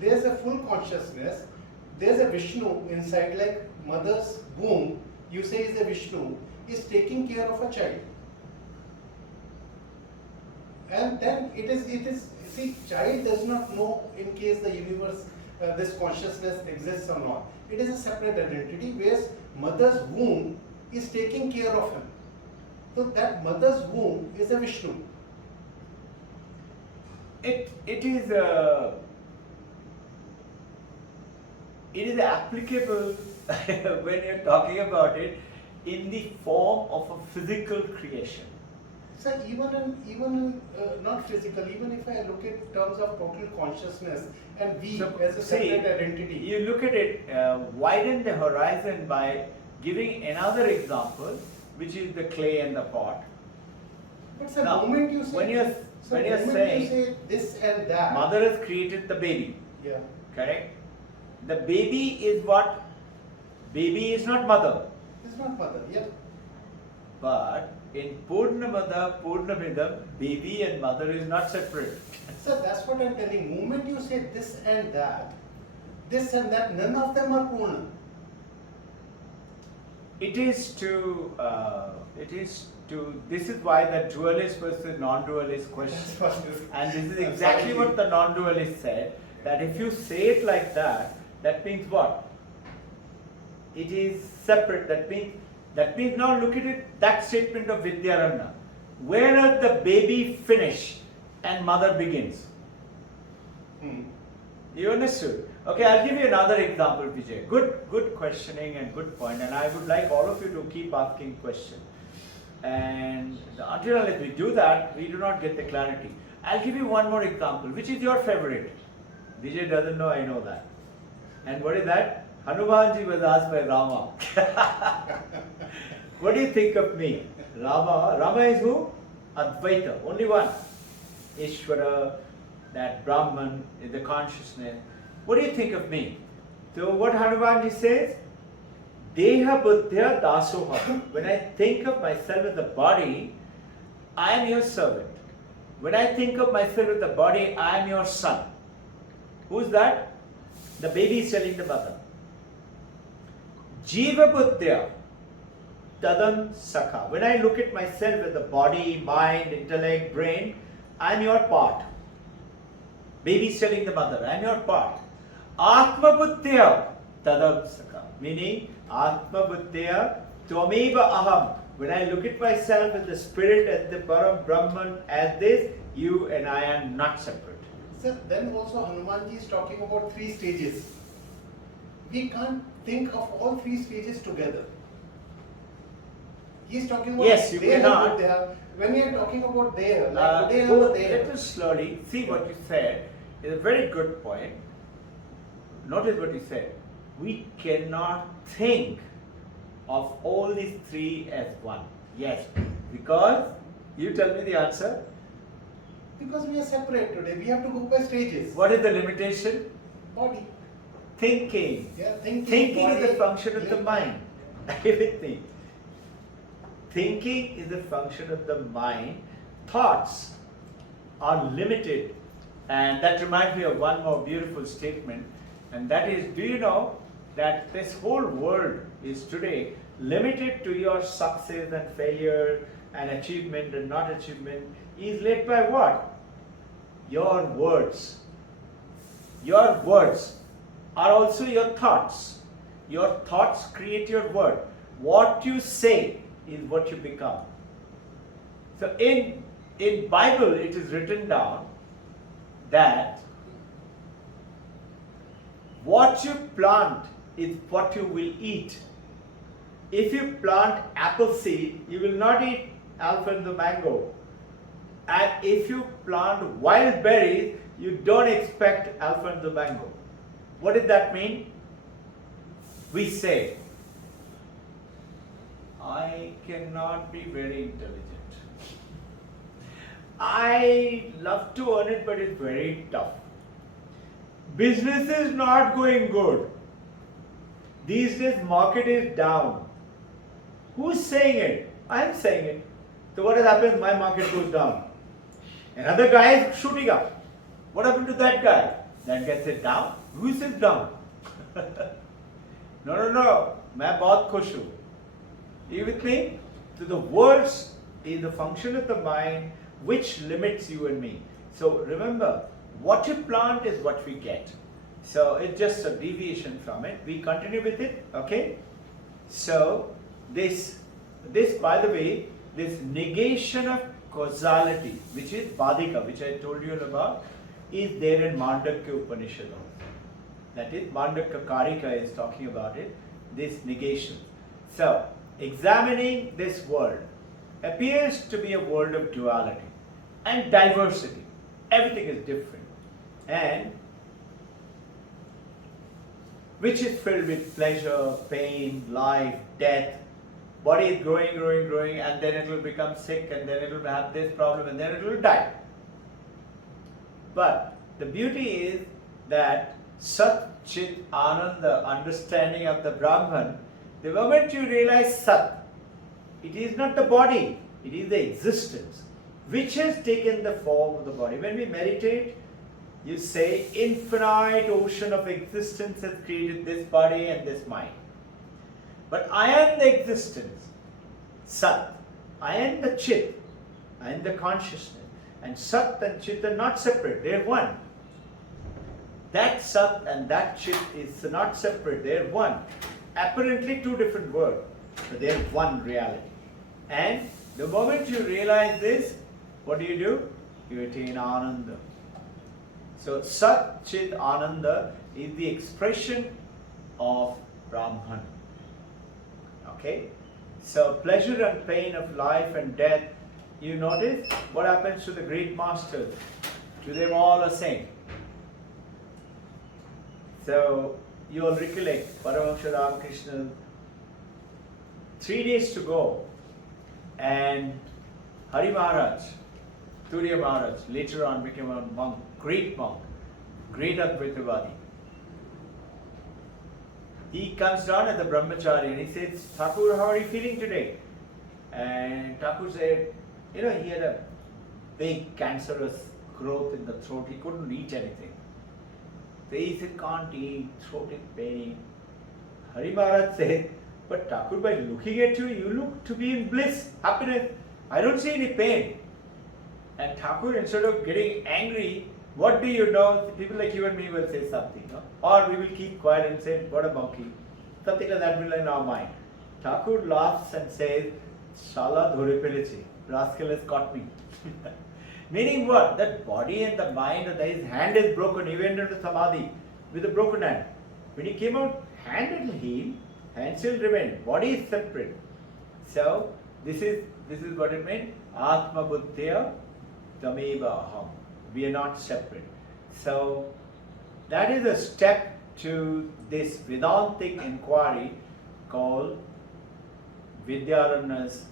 There is a full consciousness. There is a Vishnu inside, like mother's womb. You say is a Vishnu is taking care of a child, and then it is. See, child does not know in case the universe, this consciousness exists or not. It is a separate identity, whereas mother's womb is taking care of him. So that mother's womb is a Vishnu. It is applicable when you're talking about it in the form of a physical creation. So even in not physical, even if I look at terms of total consciousness and we So, as a see, separate identity. You look at it, widen the horizon by giving another example, which is the clay and the pot. But the Now, moment you say when you're saying you say this and that. mother has created the baby, Yeah. correct? The baby is what? Baby is not mother. It's not mother. Yeah. But in Purnamada, Purnamidam, baby and mother is not separate. So that's what I'm telling. Moment you say this and that, none of them are Purna. This is why the dualist versus non-dualist question. That's what it is. And this is exactly what the non-dualist said, that if you say it like that, that means what? It is separate. That means now look at it, that statement of Vidyaranya. Where does the baby finish and mother begins? You understood? Okay, I'll give you another example, Vijay. Good questioning and good point, and I would like all of you to keep asking questions. And until we do that, we do not get the clarity. I'll give you one more example. Which is your favorite? Vijay doesn't know, I know that. And what is that? Hanumanji was asked by Rama. What do you think of me? Rama is who? Advaita, only one. Ishvara, that Brahman, is the consciousness. What do you think of me? So what Hanumanji says? Deha buddhya dasoha. When I think of myself as a body, I am your servant. When I think of myself as a body, I am your son. Who's that? The baby is telling the mother. Jiva buddhya tadam sakha. When I look at myself as the body, mind, intellect, brain, I am your part. Baby is telling the mother, I am your part. Atma buddhya tadam sakha. Meaning, Atma buddhya tvameva aham. When I look at myself as the spirit, as the Param Brahman, as this, you and I are not separate. Sir, then also Hanumanji is talking about 3 stages. We can't think of all 3 stages together. He is talking about Yes, you cannot. Deha. When we are talking about Deha, Let us slowly see what you said. It's a very good point. Notice what you said. We cannot think of all these 3 as one. Yes, because you tell me the answer. Because we are separate today, we have to go by stages. What is the limitation? Body. Thinking. Yeah, thinking. Thinking body, is a function of the limb. mind. Everything. Thinking is a function of the mind. Thoughts are limited. And that reminds me of one more beautiful statement. And that is, do you know that this whole world is today limited to your success and failure and achievement and not achievement is led by what? Your words. Your words are also your thoughts. Your thoughts create your word. What you say is what you become. So in Bible it is written down that what you plant is what you will eat. If you plant apple seed, you will not eat Alfonso mango. And if you plant wild berries, you don't expect Alfonso mango. What does that mean? We say, I cannot be very intelligent. I love to earn it, but it's very tough. Business is not going good. These days market is down. Who's saying it? I'm saying it. So what has happened? My market goes down. Another guy is shooting up. What happened to that guy? That guy said down. Who says down? No. मैं बहुत खुश हूँ. Are you with me? So the words is the function of the mind which limits you and me. So remember, what you plant is what we get. So it's just a deviation from it. We continue with it, okay? So this by the way, this negation of causality, which is Badika, which I told you about, is there in Mandakya Upanishad. That is, Mandakya Karika is talking about it, this negation. So, examining this world appears to be a world of duality and diversity. Everything is different. And which is filled with pleasure, pain, life, death. Body is growing, and then it will become sick, and then it will have this problem, and then it will die. But the beauty is that Sat Chit Ananda, understanding of the Brahman, the moment you realize Sat, it is not the body, it is the existence, which has taken the form of the body. When we meditate, you say, infinite ocean of existence has created this body and this mind. But I am the existence, Sat. I am the Chit. I am the consciousness. And Sat and Chit are not separate, they are one. That Sat and that Chit is not separate, they are one. Apparently 2 different words, but they are one reality. And the moment you realize this, what do? You attain Ananda. So Sat Chit Ananda is the expression of Brahman. Okay? So pleasure and pain of life and death, you notice what happens to the great masters. To them all are same. So you will recollect Paramahansa Ramakrishna, 3 days to go, and Hari Maharaj, Turiya Maharaj, later on became a monk, great Advaitavadi. He comes down as a brahmachari and he says, Thakur, how are you feeling today? And Thakur said, he had a big cancerous growth in the throat, he couldn't eat anything. So he said, can't eat, throat is pain. Hari Maharaj said, but Thakur, by looking at you, you look to be in bliss, happiness. I don't see any pain. And Thakur, instead of getting angry, what do you know? People like you and me will say something, no? Or we will keep quiet and say, what a monkey. Something like that will in our mind. Thakur laughs and says, Shala dhore peleche. Rascal has caught me. Meaning what? That body and the mind, that his hand is broken. He went into samadhi with a broken hand. When he came out, hand will heal, hand still remain. Body is separate. So this is what it means. Atma buddhya tameva aham. We are not separate. So that is a step to this Vedantic inquiry called Vidyaranya's.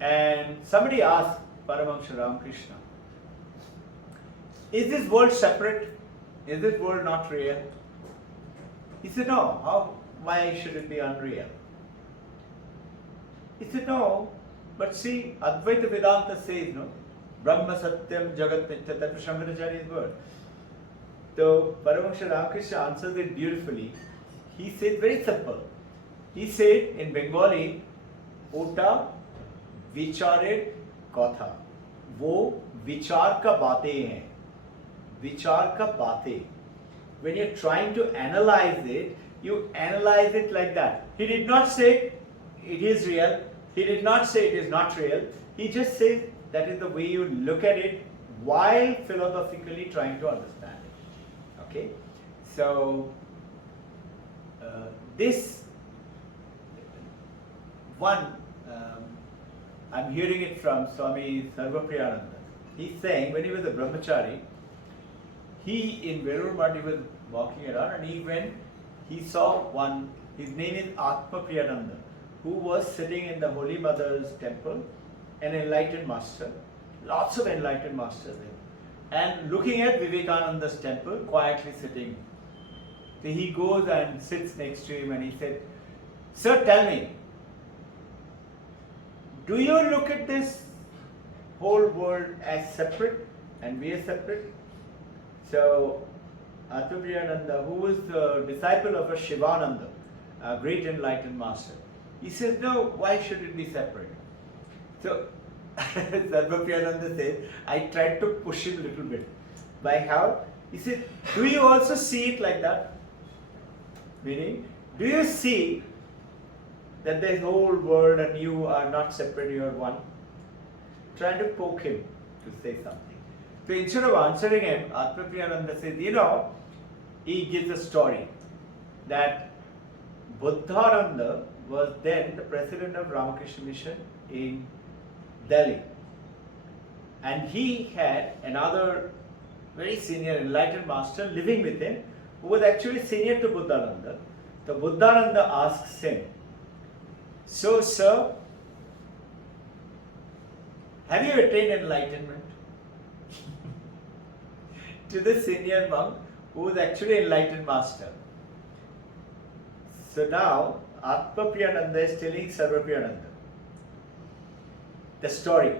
And somebody asked Paramahansa Ramakrishna, is this world separate? Is this world not real? He said, no. How? Why should it be unreal? He said, no. But see, Advaita Vedanta says, no, Brahma Satyam Jagat Mithya. That was Shankaracharya's word. So Paramahansa Ramakrishna answers it beautifully. He said very simple. He said in Bengali, Ota विचारे कथा वो विचार का बातें हैं विचार का बातें when you're trying to analyze it you analyze it like that. He did not say it is real, he did not say it is not real, he just says that is the way you look at it while philosophically trying to understand it. Okay, so this one I'm hearing it from Swami Sarvapriyananda. He's saying when he was a brahmachari, he in Verur he was walking around and he saw one, his name is Atma Priyananda, who was sitting in the Holy Mother's temple, an enlightened master, lots of enlightened masters there, and looking at Vivekananda's temple, quietly sitting. So he goes and sits next to him and he said, "Sir, tell me, do you look at this whole world as separate and we are separate?" So Atma Priyananda, who was the disciple of a Shivananda, a great enlightened master, he says, "No, why should it be separate?" So Atma Priyananda says, I tried to push him a little bit. By how? He said, "Do you also see it like that?" Meaning, do you see that the whole world and you are not separate, you are one? Trying to poke him to say something. So instead of answering him, Atma Priyananda says, he gives a story that Buddhananda was then the president of Ramakrishna Mission in Delhi. And he had another very senior enlightened master living with him who was actually senior to Buddhananda. So Buddhananda asks him, "So, sir, have you attained enlightenment?" To the senior monk who was actually enlightened master. So now Atma Priyananda is telling Sarva Priyananda the story.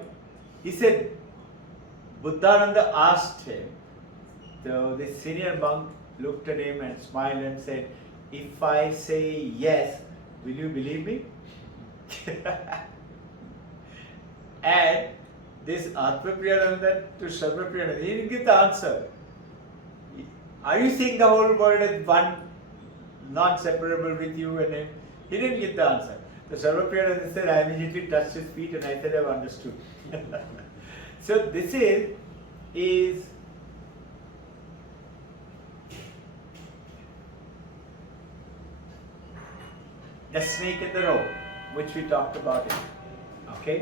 He said, Buddhananda asked him, so the senior monk looked at him and smiled and said, "If I say yes, will you believe me?" And this Atma Priyananda to Sarva Priyananda, he didn't give the answer. Are you seeing the whole world as one, not separable with you and him? He didn't give the answer. So Sarva Priyananda said, I immediately touched his feet and I said, I've understood. So this is the snake in the rope, which we talked about it. Okay?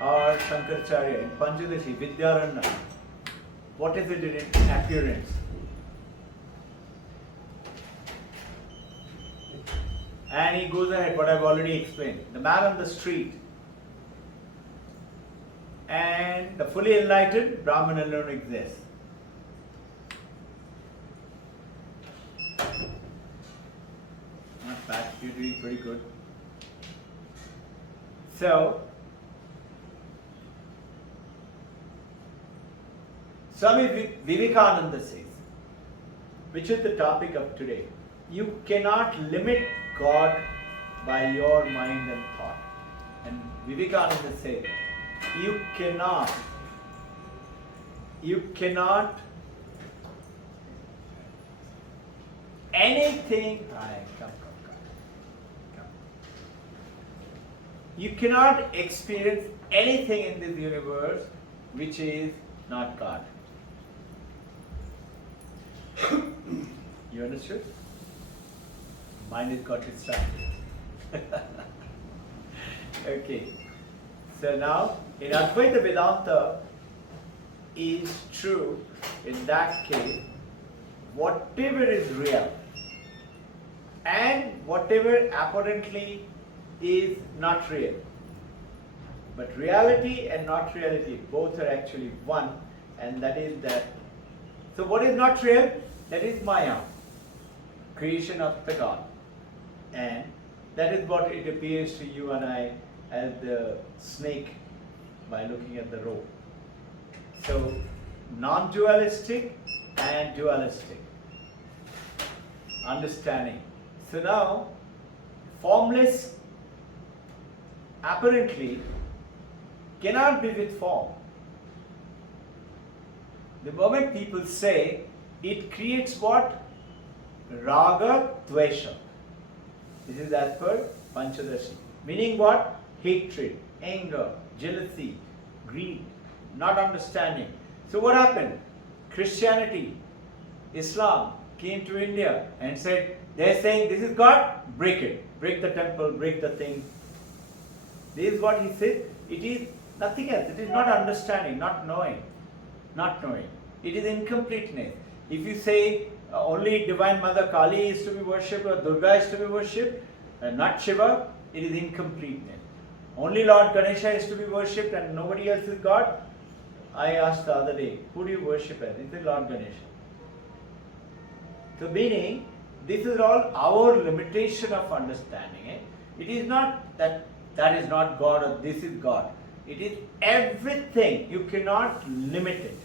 Or Shankaracharya in Panchadashi, Vidyaranya. What is it in appearance? And he goes ahead, what I've already explained. The man on the street and the fully enlightened Brahman alone exists. Not bad, you're doing pretty good. So, Swami Vivekananda says, which is the topic of today, you cannot limit God by your mind and thought. And Vivekananda said, you cannot anything, come. You cannot experience anything in this universe which is not God. You understood? Mind is got distracted. Okay. So now, in Advaita Vedanta is true in that case, whatever is real and whatever apparently is not real. But reality and not reality, both are actually one, and that is that. So what is not real? That is Maya, creation of the God. And that is what it appears to you and I as the snake by looking at the rope. So non-dualistic and dualistic understanding. So now, formless apparently cannot be with form. The moment people say, it creates what? Raga, Dwesha. This is as per Panchadashi. Meaning what? Hatred, anger, jealousy, greed, not understanding. So what happened? Christianity, Islam came to India and said, they're saying this is God, break it. Break the temple, break the thing. This is what he said. It is nothing else. It is not understanding, not knowing. Not knowing. It is incompleteness. If you say only Divine Mother Kali is to be worshipped or Durga is to be worshipped, not Shiva, it is incompleteness. Only Lord Ganesha is to be worshipped and nobody else is God. I asked the other day, who do you worship as? He said Lord Ganesha. So meaning, this is all our limitation of understanding. It is not that that is not God or this is God. It is everything. You cannot limit it.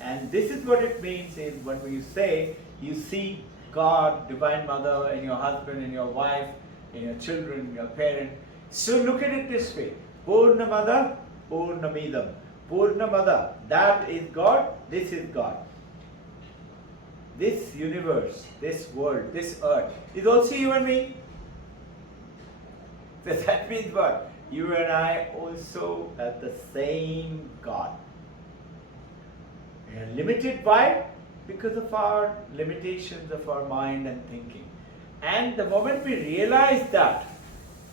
And this is what it means is when you say you see God, Divine Mother, in your husband, in your wife, in your children, in your parent. So look at it this way. Purnamada, Purnamidam. Purnamada, that is God, this is God. This universe, this world, this earth is also you and me. So that means what? You and I also have the same God. We are limited by because of our limitations of our mind and thinking. And the moment we realize that,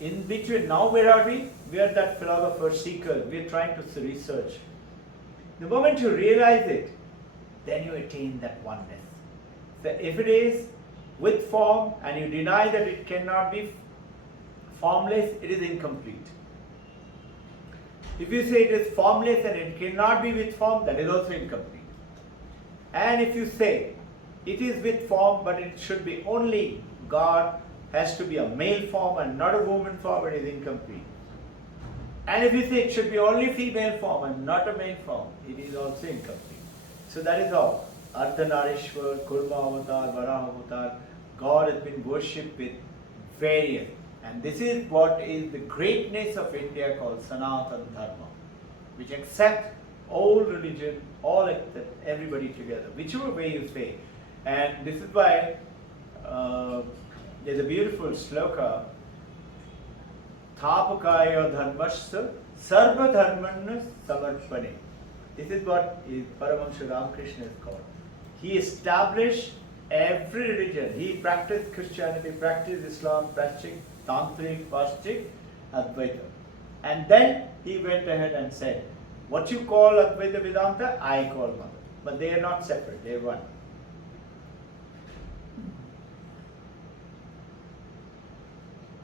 in between, now where are we? We are that philosopher seeker. We are trying to research. The moment you realize it, then you attain that oneness. So if it is with form and you deny that it cannot be formless, it is incomplete. If you say it is formless and it cannot be with form, that is also incomplete. And if you say it is with form but it should be only God, has to be a male form and not a woman form, it is incomplete. And if you say it should be only female form and not a male form, it is also incomplete. So that is all. Ardhanarishwar, Kurma Avatar, Varaha Avatar, God has been worshipped with various. And this is what is the greatness of India called Sanatana Dharma, which accepts all religion, all everybody together, whichever way you say. And this is why there's a beautiful sloka, Thapakaya Dharmasya Sarva Dharmanna Samarpane. This is what Paramahamsa Ramakrishna is called. He established every religion. He practiced Christianity, practiced Islam, practiced Tantric, Vaishnav, Advaita. And then he went ahead and said, what you call Advaita Vedanta, I call Mother. But they are not separate, they are one.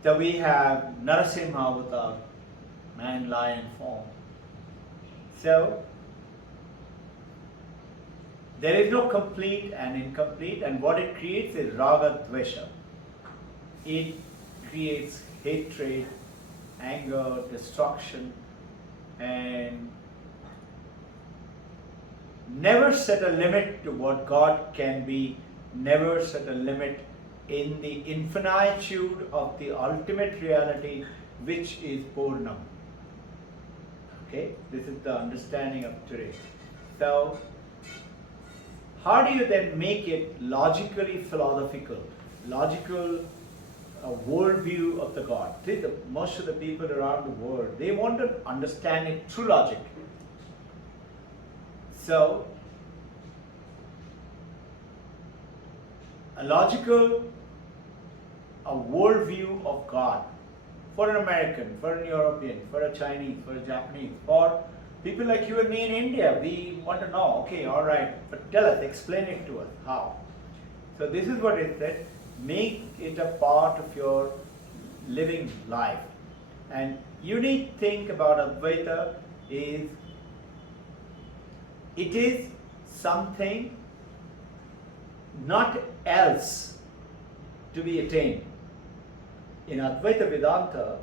So we have Narasimha Avatar, man, lion form. So there is no complete and incomplete, and what it creates is Raga Dwesha. It creates hatred, anger, destruction, and never set a limit to what God can be, never set a limit in the infinitude of the ultimate reality, which is Purnam. Okay, this is the understanding of today. So, how do you then make it logically philosophical? Logical a worldview of the God. See, most of the people around the world, they want to understand it through logic. So, a logical, a worldview of God for an American, for an European, for a Chinese, for a Japanese, for people like you and me in India, we want to know, okay, all right, but tell us, explain it to us, how? So this is what it said, make it a part of your living life. And unique thing about Advaita is, it is something not else to be attained. In Advaita Vedanta,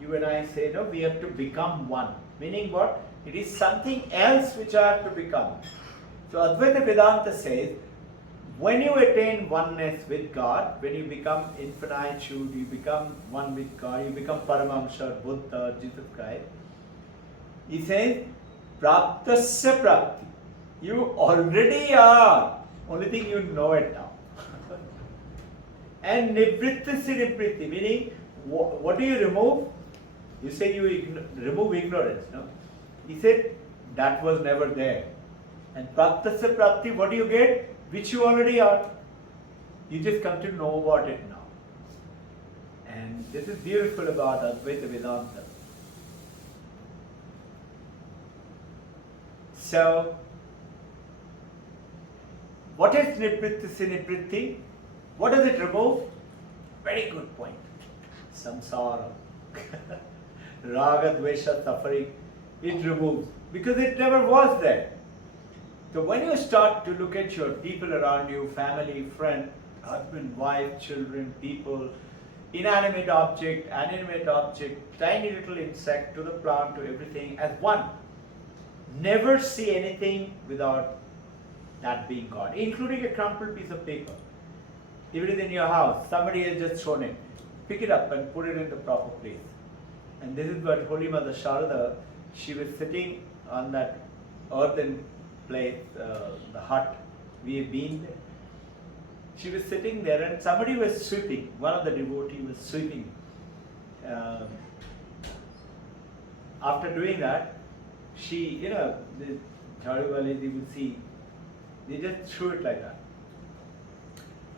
you and I say, no, we have to become one. Meaning what? It is something else which I have to become. So Advaita Vedanta says, when you attain oneness with God, when you become infinitude, you become one with God, you become Paramahamsa, Buddha, Jesus Christ, he says, Praptasya Prapti. You already are. Only thing you know it now. And Nivrittasya Nivritti, meaning what do you remove? You say you remove ignorance, no? He said that was never there. And Praptasya Prapti, what do you get? Which you already are. You just come to know about it now. And this is beautiful about Advaita Vedanta. So, what is Nivrittasya Nivritti? What does it remove? Very good point. Samsara. Raga, Dwesha, suffering, it removes. Because it never was there. So when you start to look at your people around you, family, friend, husband, wife, children, people, inanimate object, animate object, tiny little insect, to the plant, to everything as one. Never see anything without that being God, including a crumpled piece of paper. If it is in your house, somebody has just thrown it, pick it up and put it in the proper place. And this is what Holy Mother Sharada, she was sitting on that earthen place, the hut, we have been there. She was sitting there and somebody was sweeping, one of the devotees was sweeping. After doing that, she, the Jharuwalis, you will see, they just threw it like that.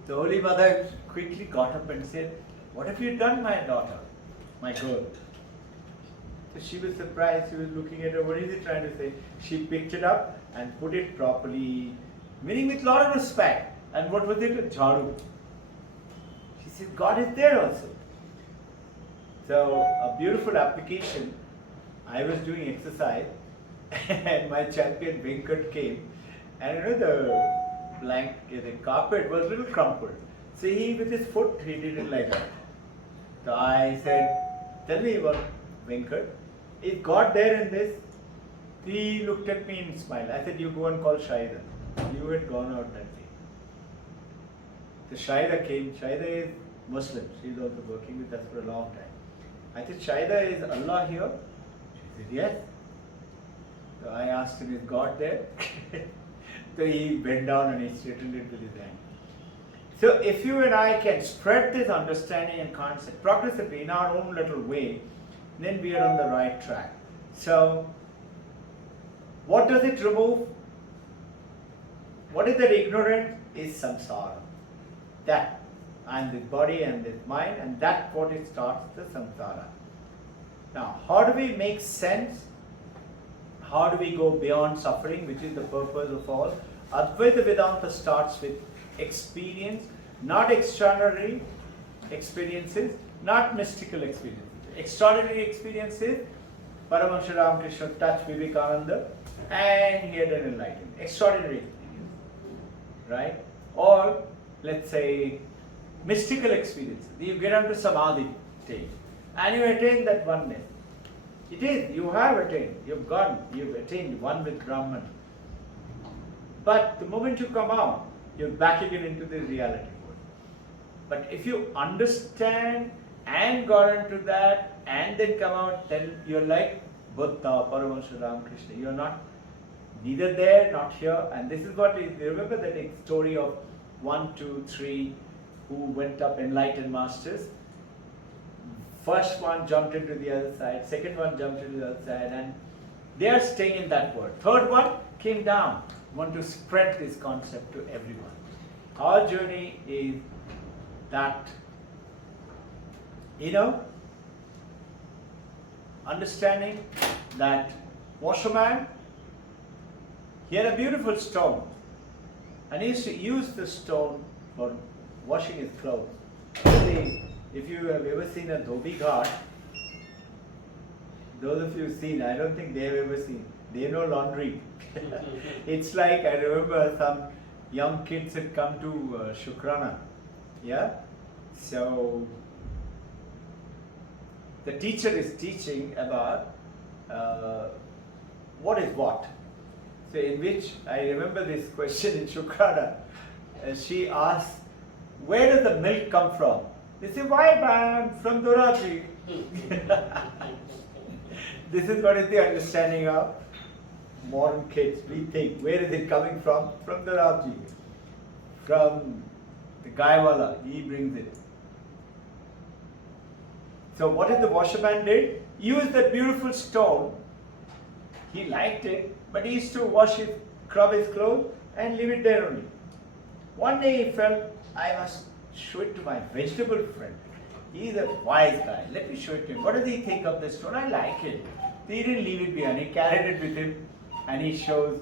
The Holy Mother quickly got up and said, "What have you done, my daughter, my girl?" So she was surprised, she was looking at her, what is he trying to say? She picked it up and put it properly, meaning with a lot of respect. And what was it? A jharu. She said, God is there also. So, a beautiful application. I was doing exercise and my champion Venkat came, and the carpet was a little crumpled. So he, with his foot, he did it like that. So I said, tell me about Venkat. Is God there in this? He looked at me and smiled. I said, you go and call Shaida. You had gone out that day. The Shaida came. Shaida is Muslim. She is also working with us for a long time. I said, Shaida, is Allah here? She said, yes. So I asked him, is God there? So he bent down and he straightened it with his hand. So if you and I can spread this understanding and concept progressively in our own little way, then we are on the right track. So, what does it remove? What is that ignorance? Is samsara. That, and this body and this mind, and that's what it starts the samsara. Now, how do we make sense? How do we go beyond suffering, which is the purpose of all? Advaita Vedanta starts with experience, not extraordinary experiences, not mystical experiences. Extraordinary experiences, Paramahamsa Ramakrishna touched Vivekananda and he had an enlightenment. Extraordinary experience, right? Or let's say mystical experiences. You get onto Samadhi stage and you attain that oneness. It is, you have attained, you've gone, you've attained one with Brahman. But the moment you come out, you're back again into the reality world. But if you understand and got into that and then come out, then you're like Buddha, Paramahamsa Ramakrishna. You're not neither there, not here. And this is what is, remember that story of 1, 2, 3 who went up enlightened masters. First one jumped into the other side, second one jumped into the other side, and they are staying in that world. Third one came down, want to spread this concept to everyone. Our journey is that, understanding that washerman, he had a beautiful stone, and he used to use the stone for washing his clothes. If you have ever seen a dhobi ghat, those of you who've seen, I don't think they've ever seen. They know laundry. It's like, I remember some young kids had come to Shukrana. Yeah? So, the teacher is teaching about what is what. So, in which, I remember this question in Shukrana. She asked, where does the milk come from? They say, why, ma'am? From Doraji. This is what is the understanding of modern kids. We think, where is it coming from? From Doraji. From the Gaiwala, he brings it. So what did the washerman did? He used that beautiful stone. He liked it, but he used to scrub his clothes and leave it there only. One day he felt, I must show it to my vegetable friend. He's a wise guy. Let me show it to him. What does he think of this stone? I like it. He didn't leave it behind. He carried it with him and he shows.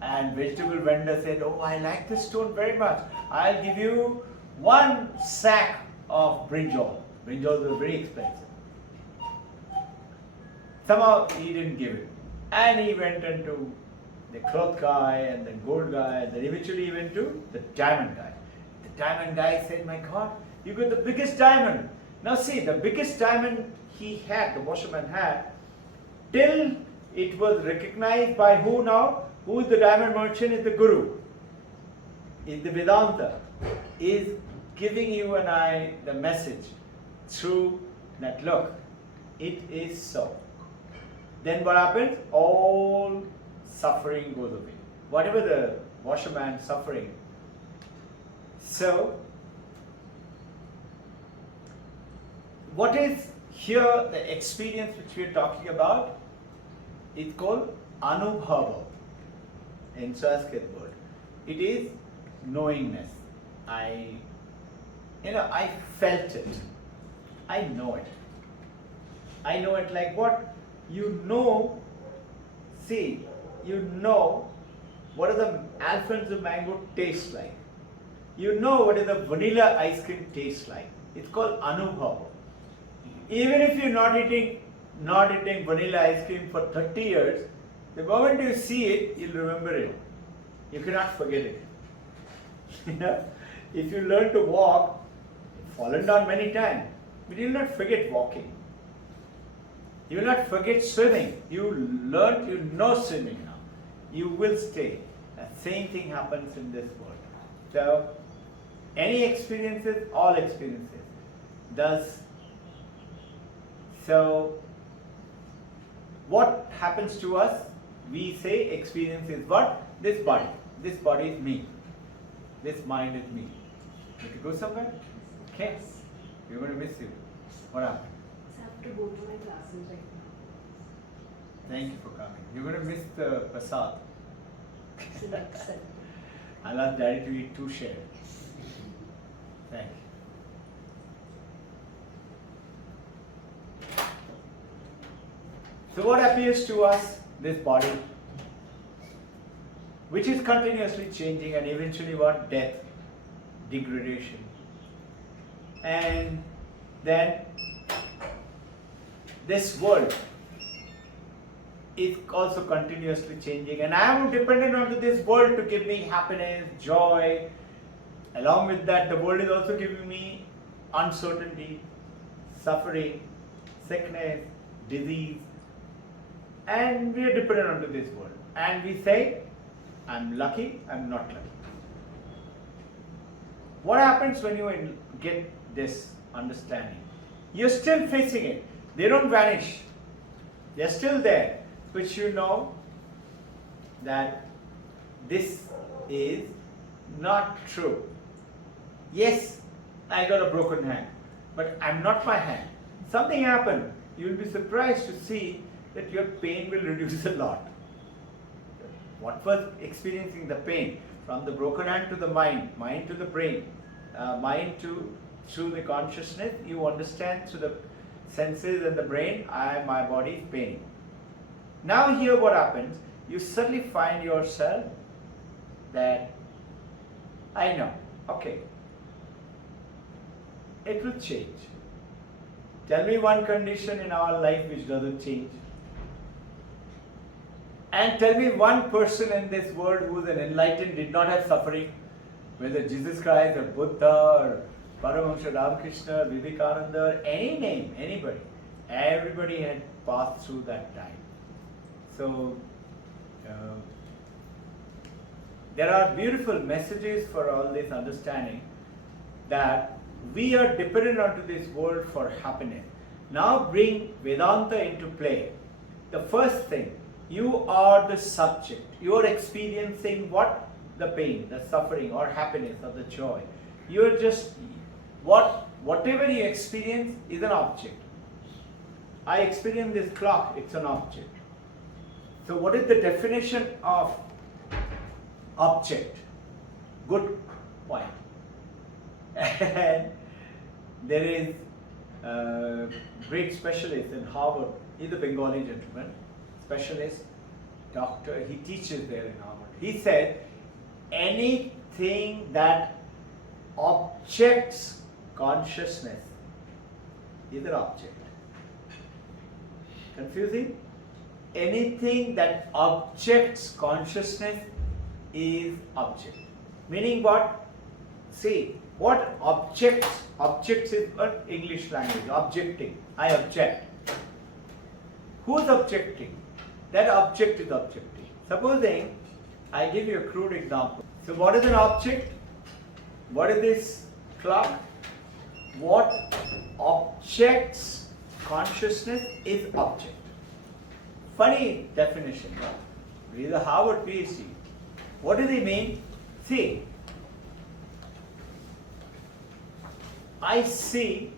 And vegetable vendor said, oh, I like this stone very much. I'll give you 1 sack of brinjal. Brinjals were very expensive. Somehow he didn't give it. And he went into the cloth guy and the gold guy, and then eventually he went to the diamond guy. The diamond guy said, my God, you got the biggest diamond. Now see, the biggest diamond he had, the washerman had, till it was recognized by who now? Who is the diamond merchant? Is the Guru. Is the Vedanta. Is giving you and I the message through that, look, it is so. Then what happens? All suffering goes away. Whatever the washerman suffering. So, what is here the experience which we are talking about? It's called Anubhava in Sanskrit word. It is knowingness. I felt it. I know it. I know it like what? You know what does the Alfonso mango taste like. You know what is the vanilla ice cream taste like. It's called Anubhava. Even if you're not eating vanilla ice cream for 30 years, the moment you see it, you'll remember it. You cannot forget it. If you learn to walk, you've fallen down many times, but you'll not forget walking. You will not forget swimming. You know swimming now. You will stay. The same thing happens in this world. So, any experiences, all experiences. So, what happens to us? We say experience is what? This body. This body is me. This mind is me. Need to go somewhere? Okay. We're going to miss you. What happened? I have to go to my classes right now. Thank you for coming. You're going to miss the prasad. So that's it. I'll ask Daddy to eat 2 shares. Thank you. So what appears to us? This body, which is continuously changing, and eventually what? Death, degradation. And then this world is also continuously changing, and I am dependent on this world to give me happiness, joy. Along with that, the world is also giving me uncertainty, suffering, sickness, disease, and we are dependent on this world. And we say, I'm lucky, I'm not lucky. What happens when you get this understanding? You're still facing it. They don't vanish. They're still there. But you know that this is not true. Yes, I got a broken hand, but I'm not my hand. Something happened. You'll be surprised to see that your pain will reduce a lot. What was experiencing the pain? From the broken hand to the mind to the brain, mind to through the consciousness, you understand through the senses and the brain, my body is paining. Now here what happens, you suddenly find yourself that I know, okay, it will change. Tell me one condition in our life which doesn't change. And tell me one person in this world who is an enlightened, did not have suffering, whether Jesus Christ or Buddha or Paramahamsa Ramakrishna, Vivekananda, or any name, anybody. Everybody had passed through that time. So, there are beautiful messages for all this understanding that we are dependent onto this world for happiness. Now bring Vedanta into play. The first thing, you are the subject. You are experiencing what? The pain, the suffering, or happiness, or the joy. You are just, whatever you experience is an object. I experience this clock, it's an object. So what is the definition of object? Good point. And there is a great specialist in Harvard. He's a Bengali gentleman, specialist, doctor. He teaches there in Harvard. He said, anything that objects consciousness is an object. Confusing? Anything that objects consciousness is object. Meaning what? See, what objects? Objects is what? English language. Objecting. I object. Who's objecting? That object is objecting. Supposing I give you a crude example. So what is an object? What is this clock? What objects consciousness is object. Funny definition. He's a Harvard PhD. What does he mean? See, I see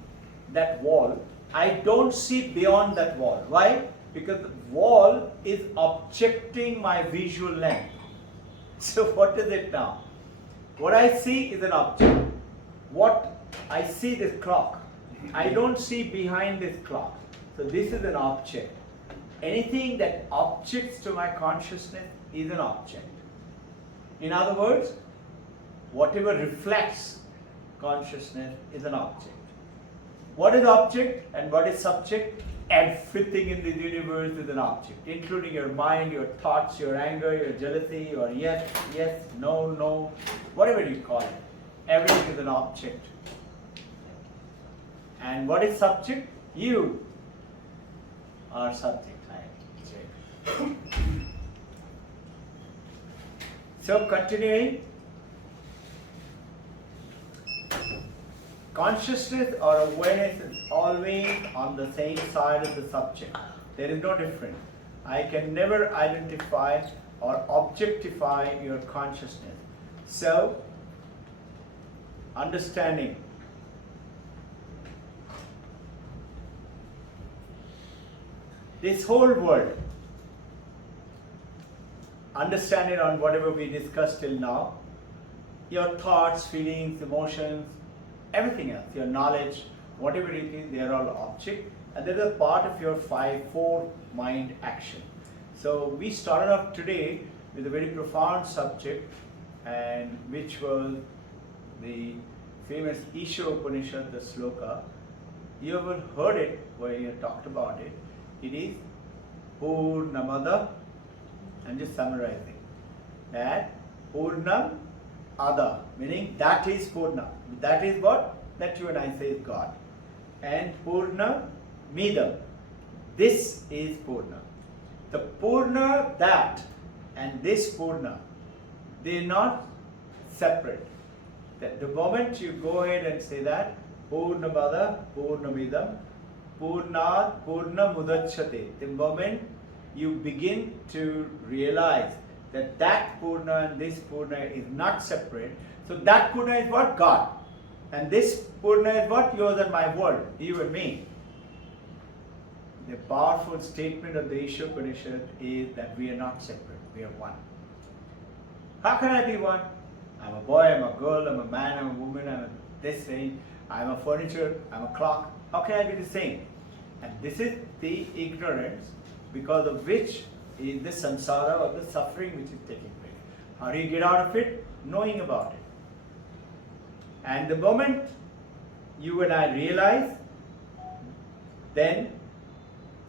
that wall. I don't see beyond that wall. Why? Because the wall is objecting my visual lens. So what is it now? What I see is an object. What I see this clock. I don't see behind this clock. So this is an object. Anything that objects to my consciousness is an object. In other words, whatever reflects consciousness is an object. What is object and what is subject? Everything in this universe is an object, including your mind, your thoughts, your anger, your jealousy, your yes, yes, no, no, whatever you call it. Everything is an object. And what is subject? You are subject. So continuing, consciousness or awareness is always on the same side of the subject. There is no difference. I can never identify or objectify your consciousness. So, understanding. This whole world, understand it on whatever we discussed till now, your thoughts, feelings, emotions, everything else, your knowledge, whatever it is, they are all object, and they're a part of your 5-4 mind action. So we started off today with a very profound subject, and which was the famous Isha Upanishad, the sloka. You ever heard it where you talked about it? It is Purnamada. I'm just summarizing that Purnam Ada, meaning that is Purna. That is what? That you and I say is God. And Purna Midam. This is Purna. The Purna, that, and this Purna, they're not separate. That the moment you go ahead and say that, Purnamada, Purnamidam, Purnat, Purna Mudachyate, the moment you begin to realize that that Purna and this Purna is not separate, so that Purna is what? God. And this Purna is what? Yours and my world, you and me. The powerful statement of the Isha Upanishad is that we are not separate, we are one. How can I be one? I'm a boy, I'm a girl, I'm a man, I'm a woman, I'm a this thing, I'm a furniture, I'm a clock. How can I be the same? And this is the ignorance because of which is the samsara or the suffering which is taking place. How do you get out of it? Knowing about it. And the moment you and I realize, then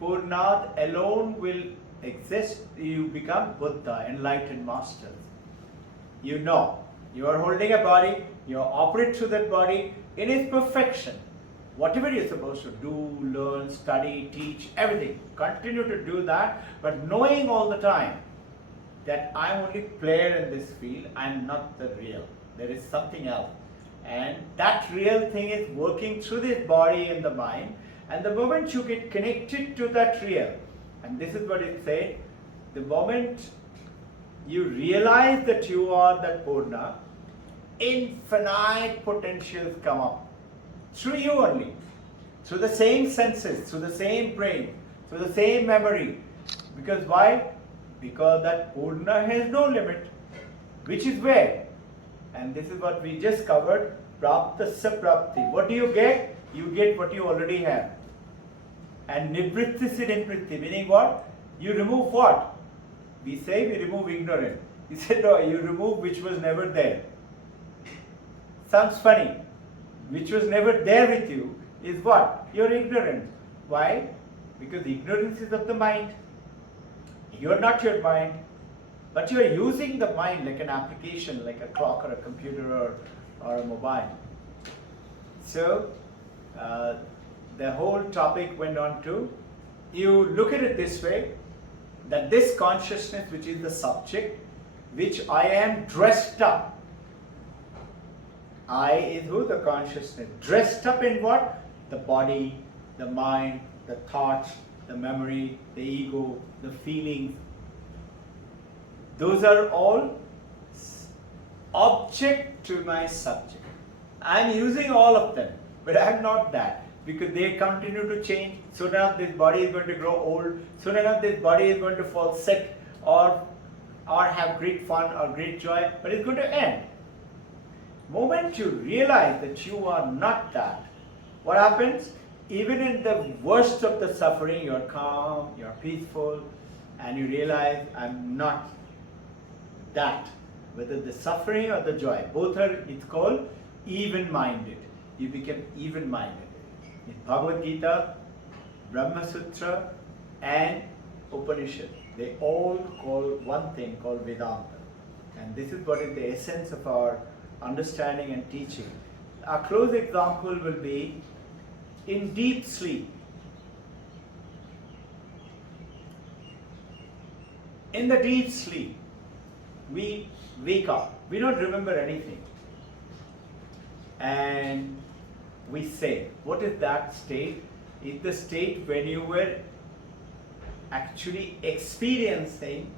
Purnad alone will exist. You become Buddha, enlightened masters. You know, you are holding a body, you operate through that body in its perfection. Whatever you're supposed to do, learn, study, teach, everything, continue to do that, but knowing all the time that I'm only player in this field, I'm not the real. There is something else. And that real thing is working through this body and the mind. And the moment you get connected to that real, and this is what it said, the moment you realize that you are that Purna, infinite potentials come up. Through you only. Through the same senses, through the same brain, through the same memory. Because why? Because that Purna has no limit. Which is where? And this is what we just covered, Praptasya Prapti. What do you get? You get what you already have. And Nivrittisi Nivritti, meaning what? You remove what? We say we remove ignorance. He said, no, you remove which was never there. Sounds funny. Which was never there with you is what? Your ignorance. Why? Because ignorance is of the mind. You are not your mind. But you are using the mind like an application, like a clock or a computer or a mobile. So, the whole topic went on to, you look at it this way, that this consciousness which is the subject, which I am dressed up. I is who? The consciousness. Dressed up in what? The body, the mind, the thoughts, the memory, the ego, the feelings. Those are all object to my subject. I am using all of them, but I am not that. Because they continue to change. Soon enough this body is going to grow old. Soon enough this body is going to fall sick or have great fun or great joy. But it's going to end. Moment you realize that you are not that, what happens? Even in the worst of the suffering, you're calm, you're peaceful, and you realize I'm not that. Whether the suffering or the joy, both are, it's called even-minded. You become even-minded. In Bhagavad Gita, Brahma Sutra, and Upanishad, they all call one thing called Vedanta. And this is what is the essence of our understanding and teaching. Our close example will be in deep sleep. In the deep sleep, we wake up. We don't remember anything. And we say, what is that state? It's the state when you were actually experiencing,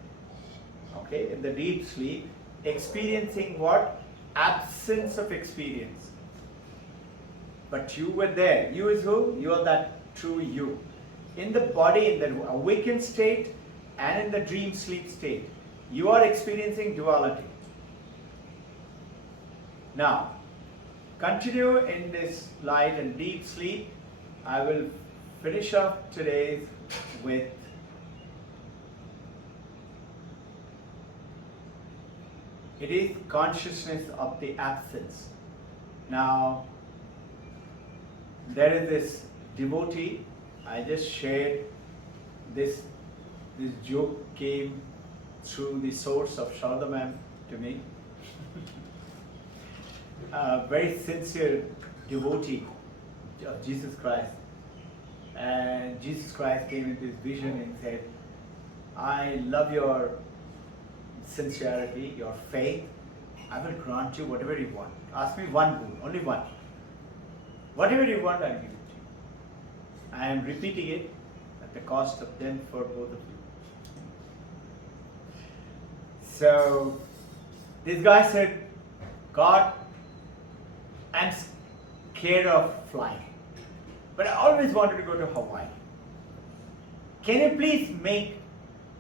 okay, in the deep sleep, experiencing what? Absence of experience. But you were there. You is who? You are that true you. In the body, in the awakened state and in the dream sleep state, you are experiencing duality. Now, continue in this light and deep sleep. I will finish up today's with it is consciousness of the absence. Now, there is this devotee. I just shared this joke came through the source of Sharda ma'am to me. A very sincere devotee of Jesus Christ. And Jesus Christ came into his vision and said, I love your sincerity, your faith. I will grant you whatever you want. Ask me one boon, only one. Whatever you want, I'll give it to you. I am repeating it at the cost of them for both of you. So, this guy said, God, scared of flying, but I always wanted to go to Hawaii. Can you please make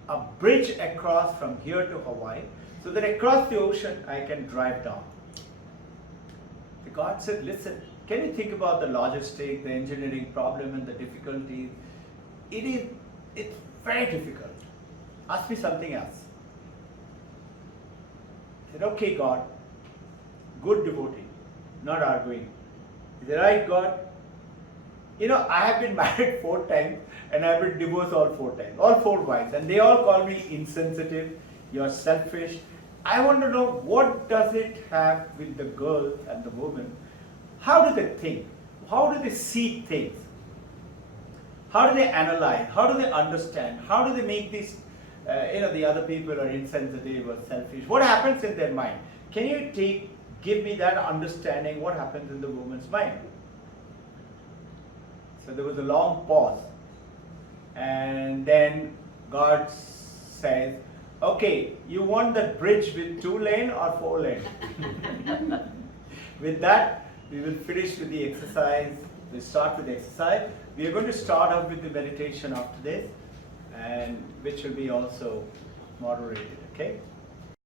a bridge across from here to Hawaii so that across the ocean I can drive down? The God said, listen, can you think about the logistic, the engineering problem and the difficulties? It's very difficult. Ask me something else. I said, okay, God, good devotee, not arguing. He said, right, God, I have been married 4 times and I have been divorced all 4 times, all 4 wives, and they all call me insensitive, you're selfish. I want to know, what does it have with the girl and the woman? How do they think? How do they see things? How do they analyze? How do they understand? How do they make these, the other people are insensitive or selfish? What happens in their mind? Can you give me that understanding what happens in the woman's mind? So there was a long pause. And then God says, okay, you want the bridge with 2 lane or 4 lane? With that, we will finish with the exercise. We'll start with the exercise. We are going to start off with the meditation after this, and which will be also moderated, okay?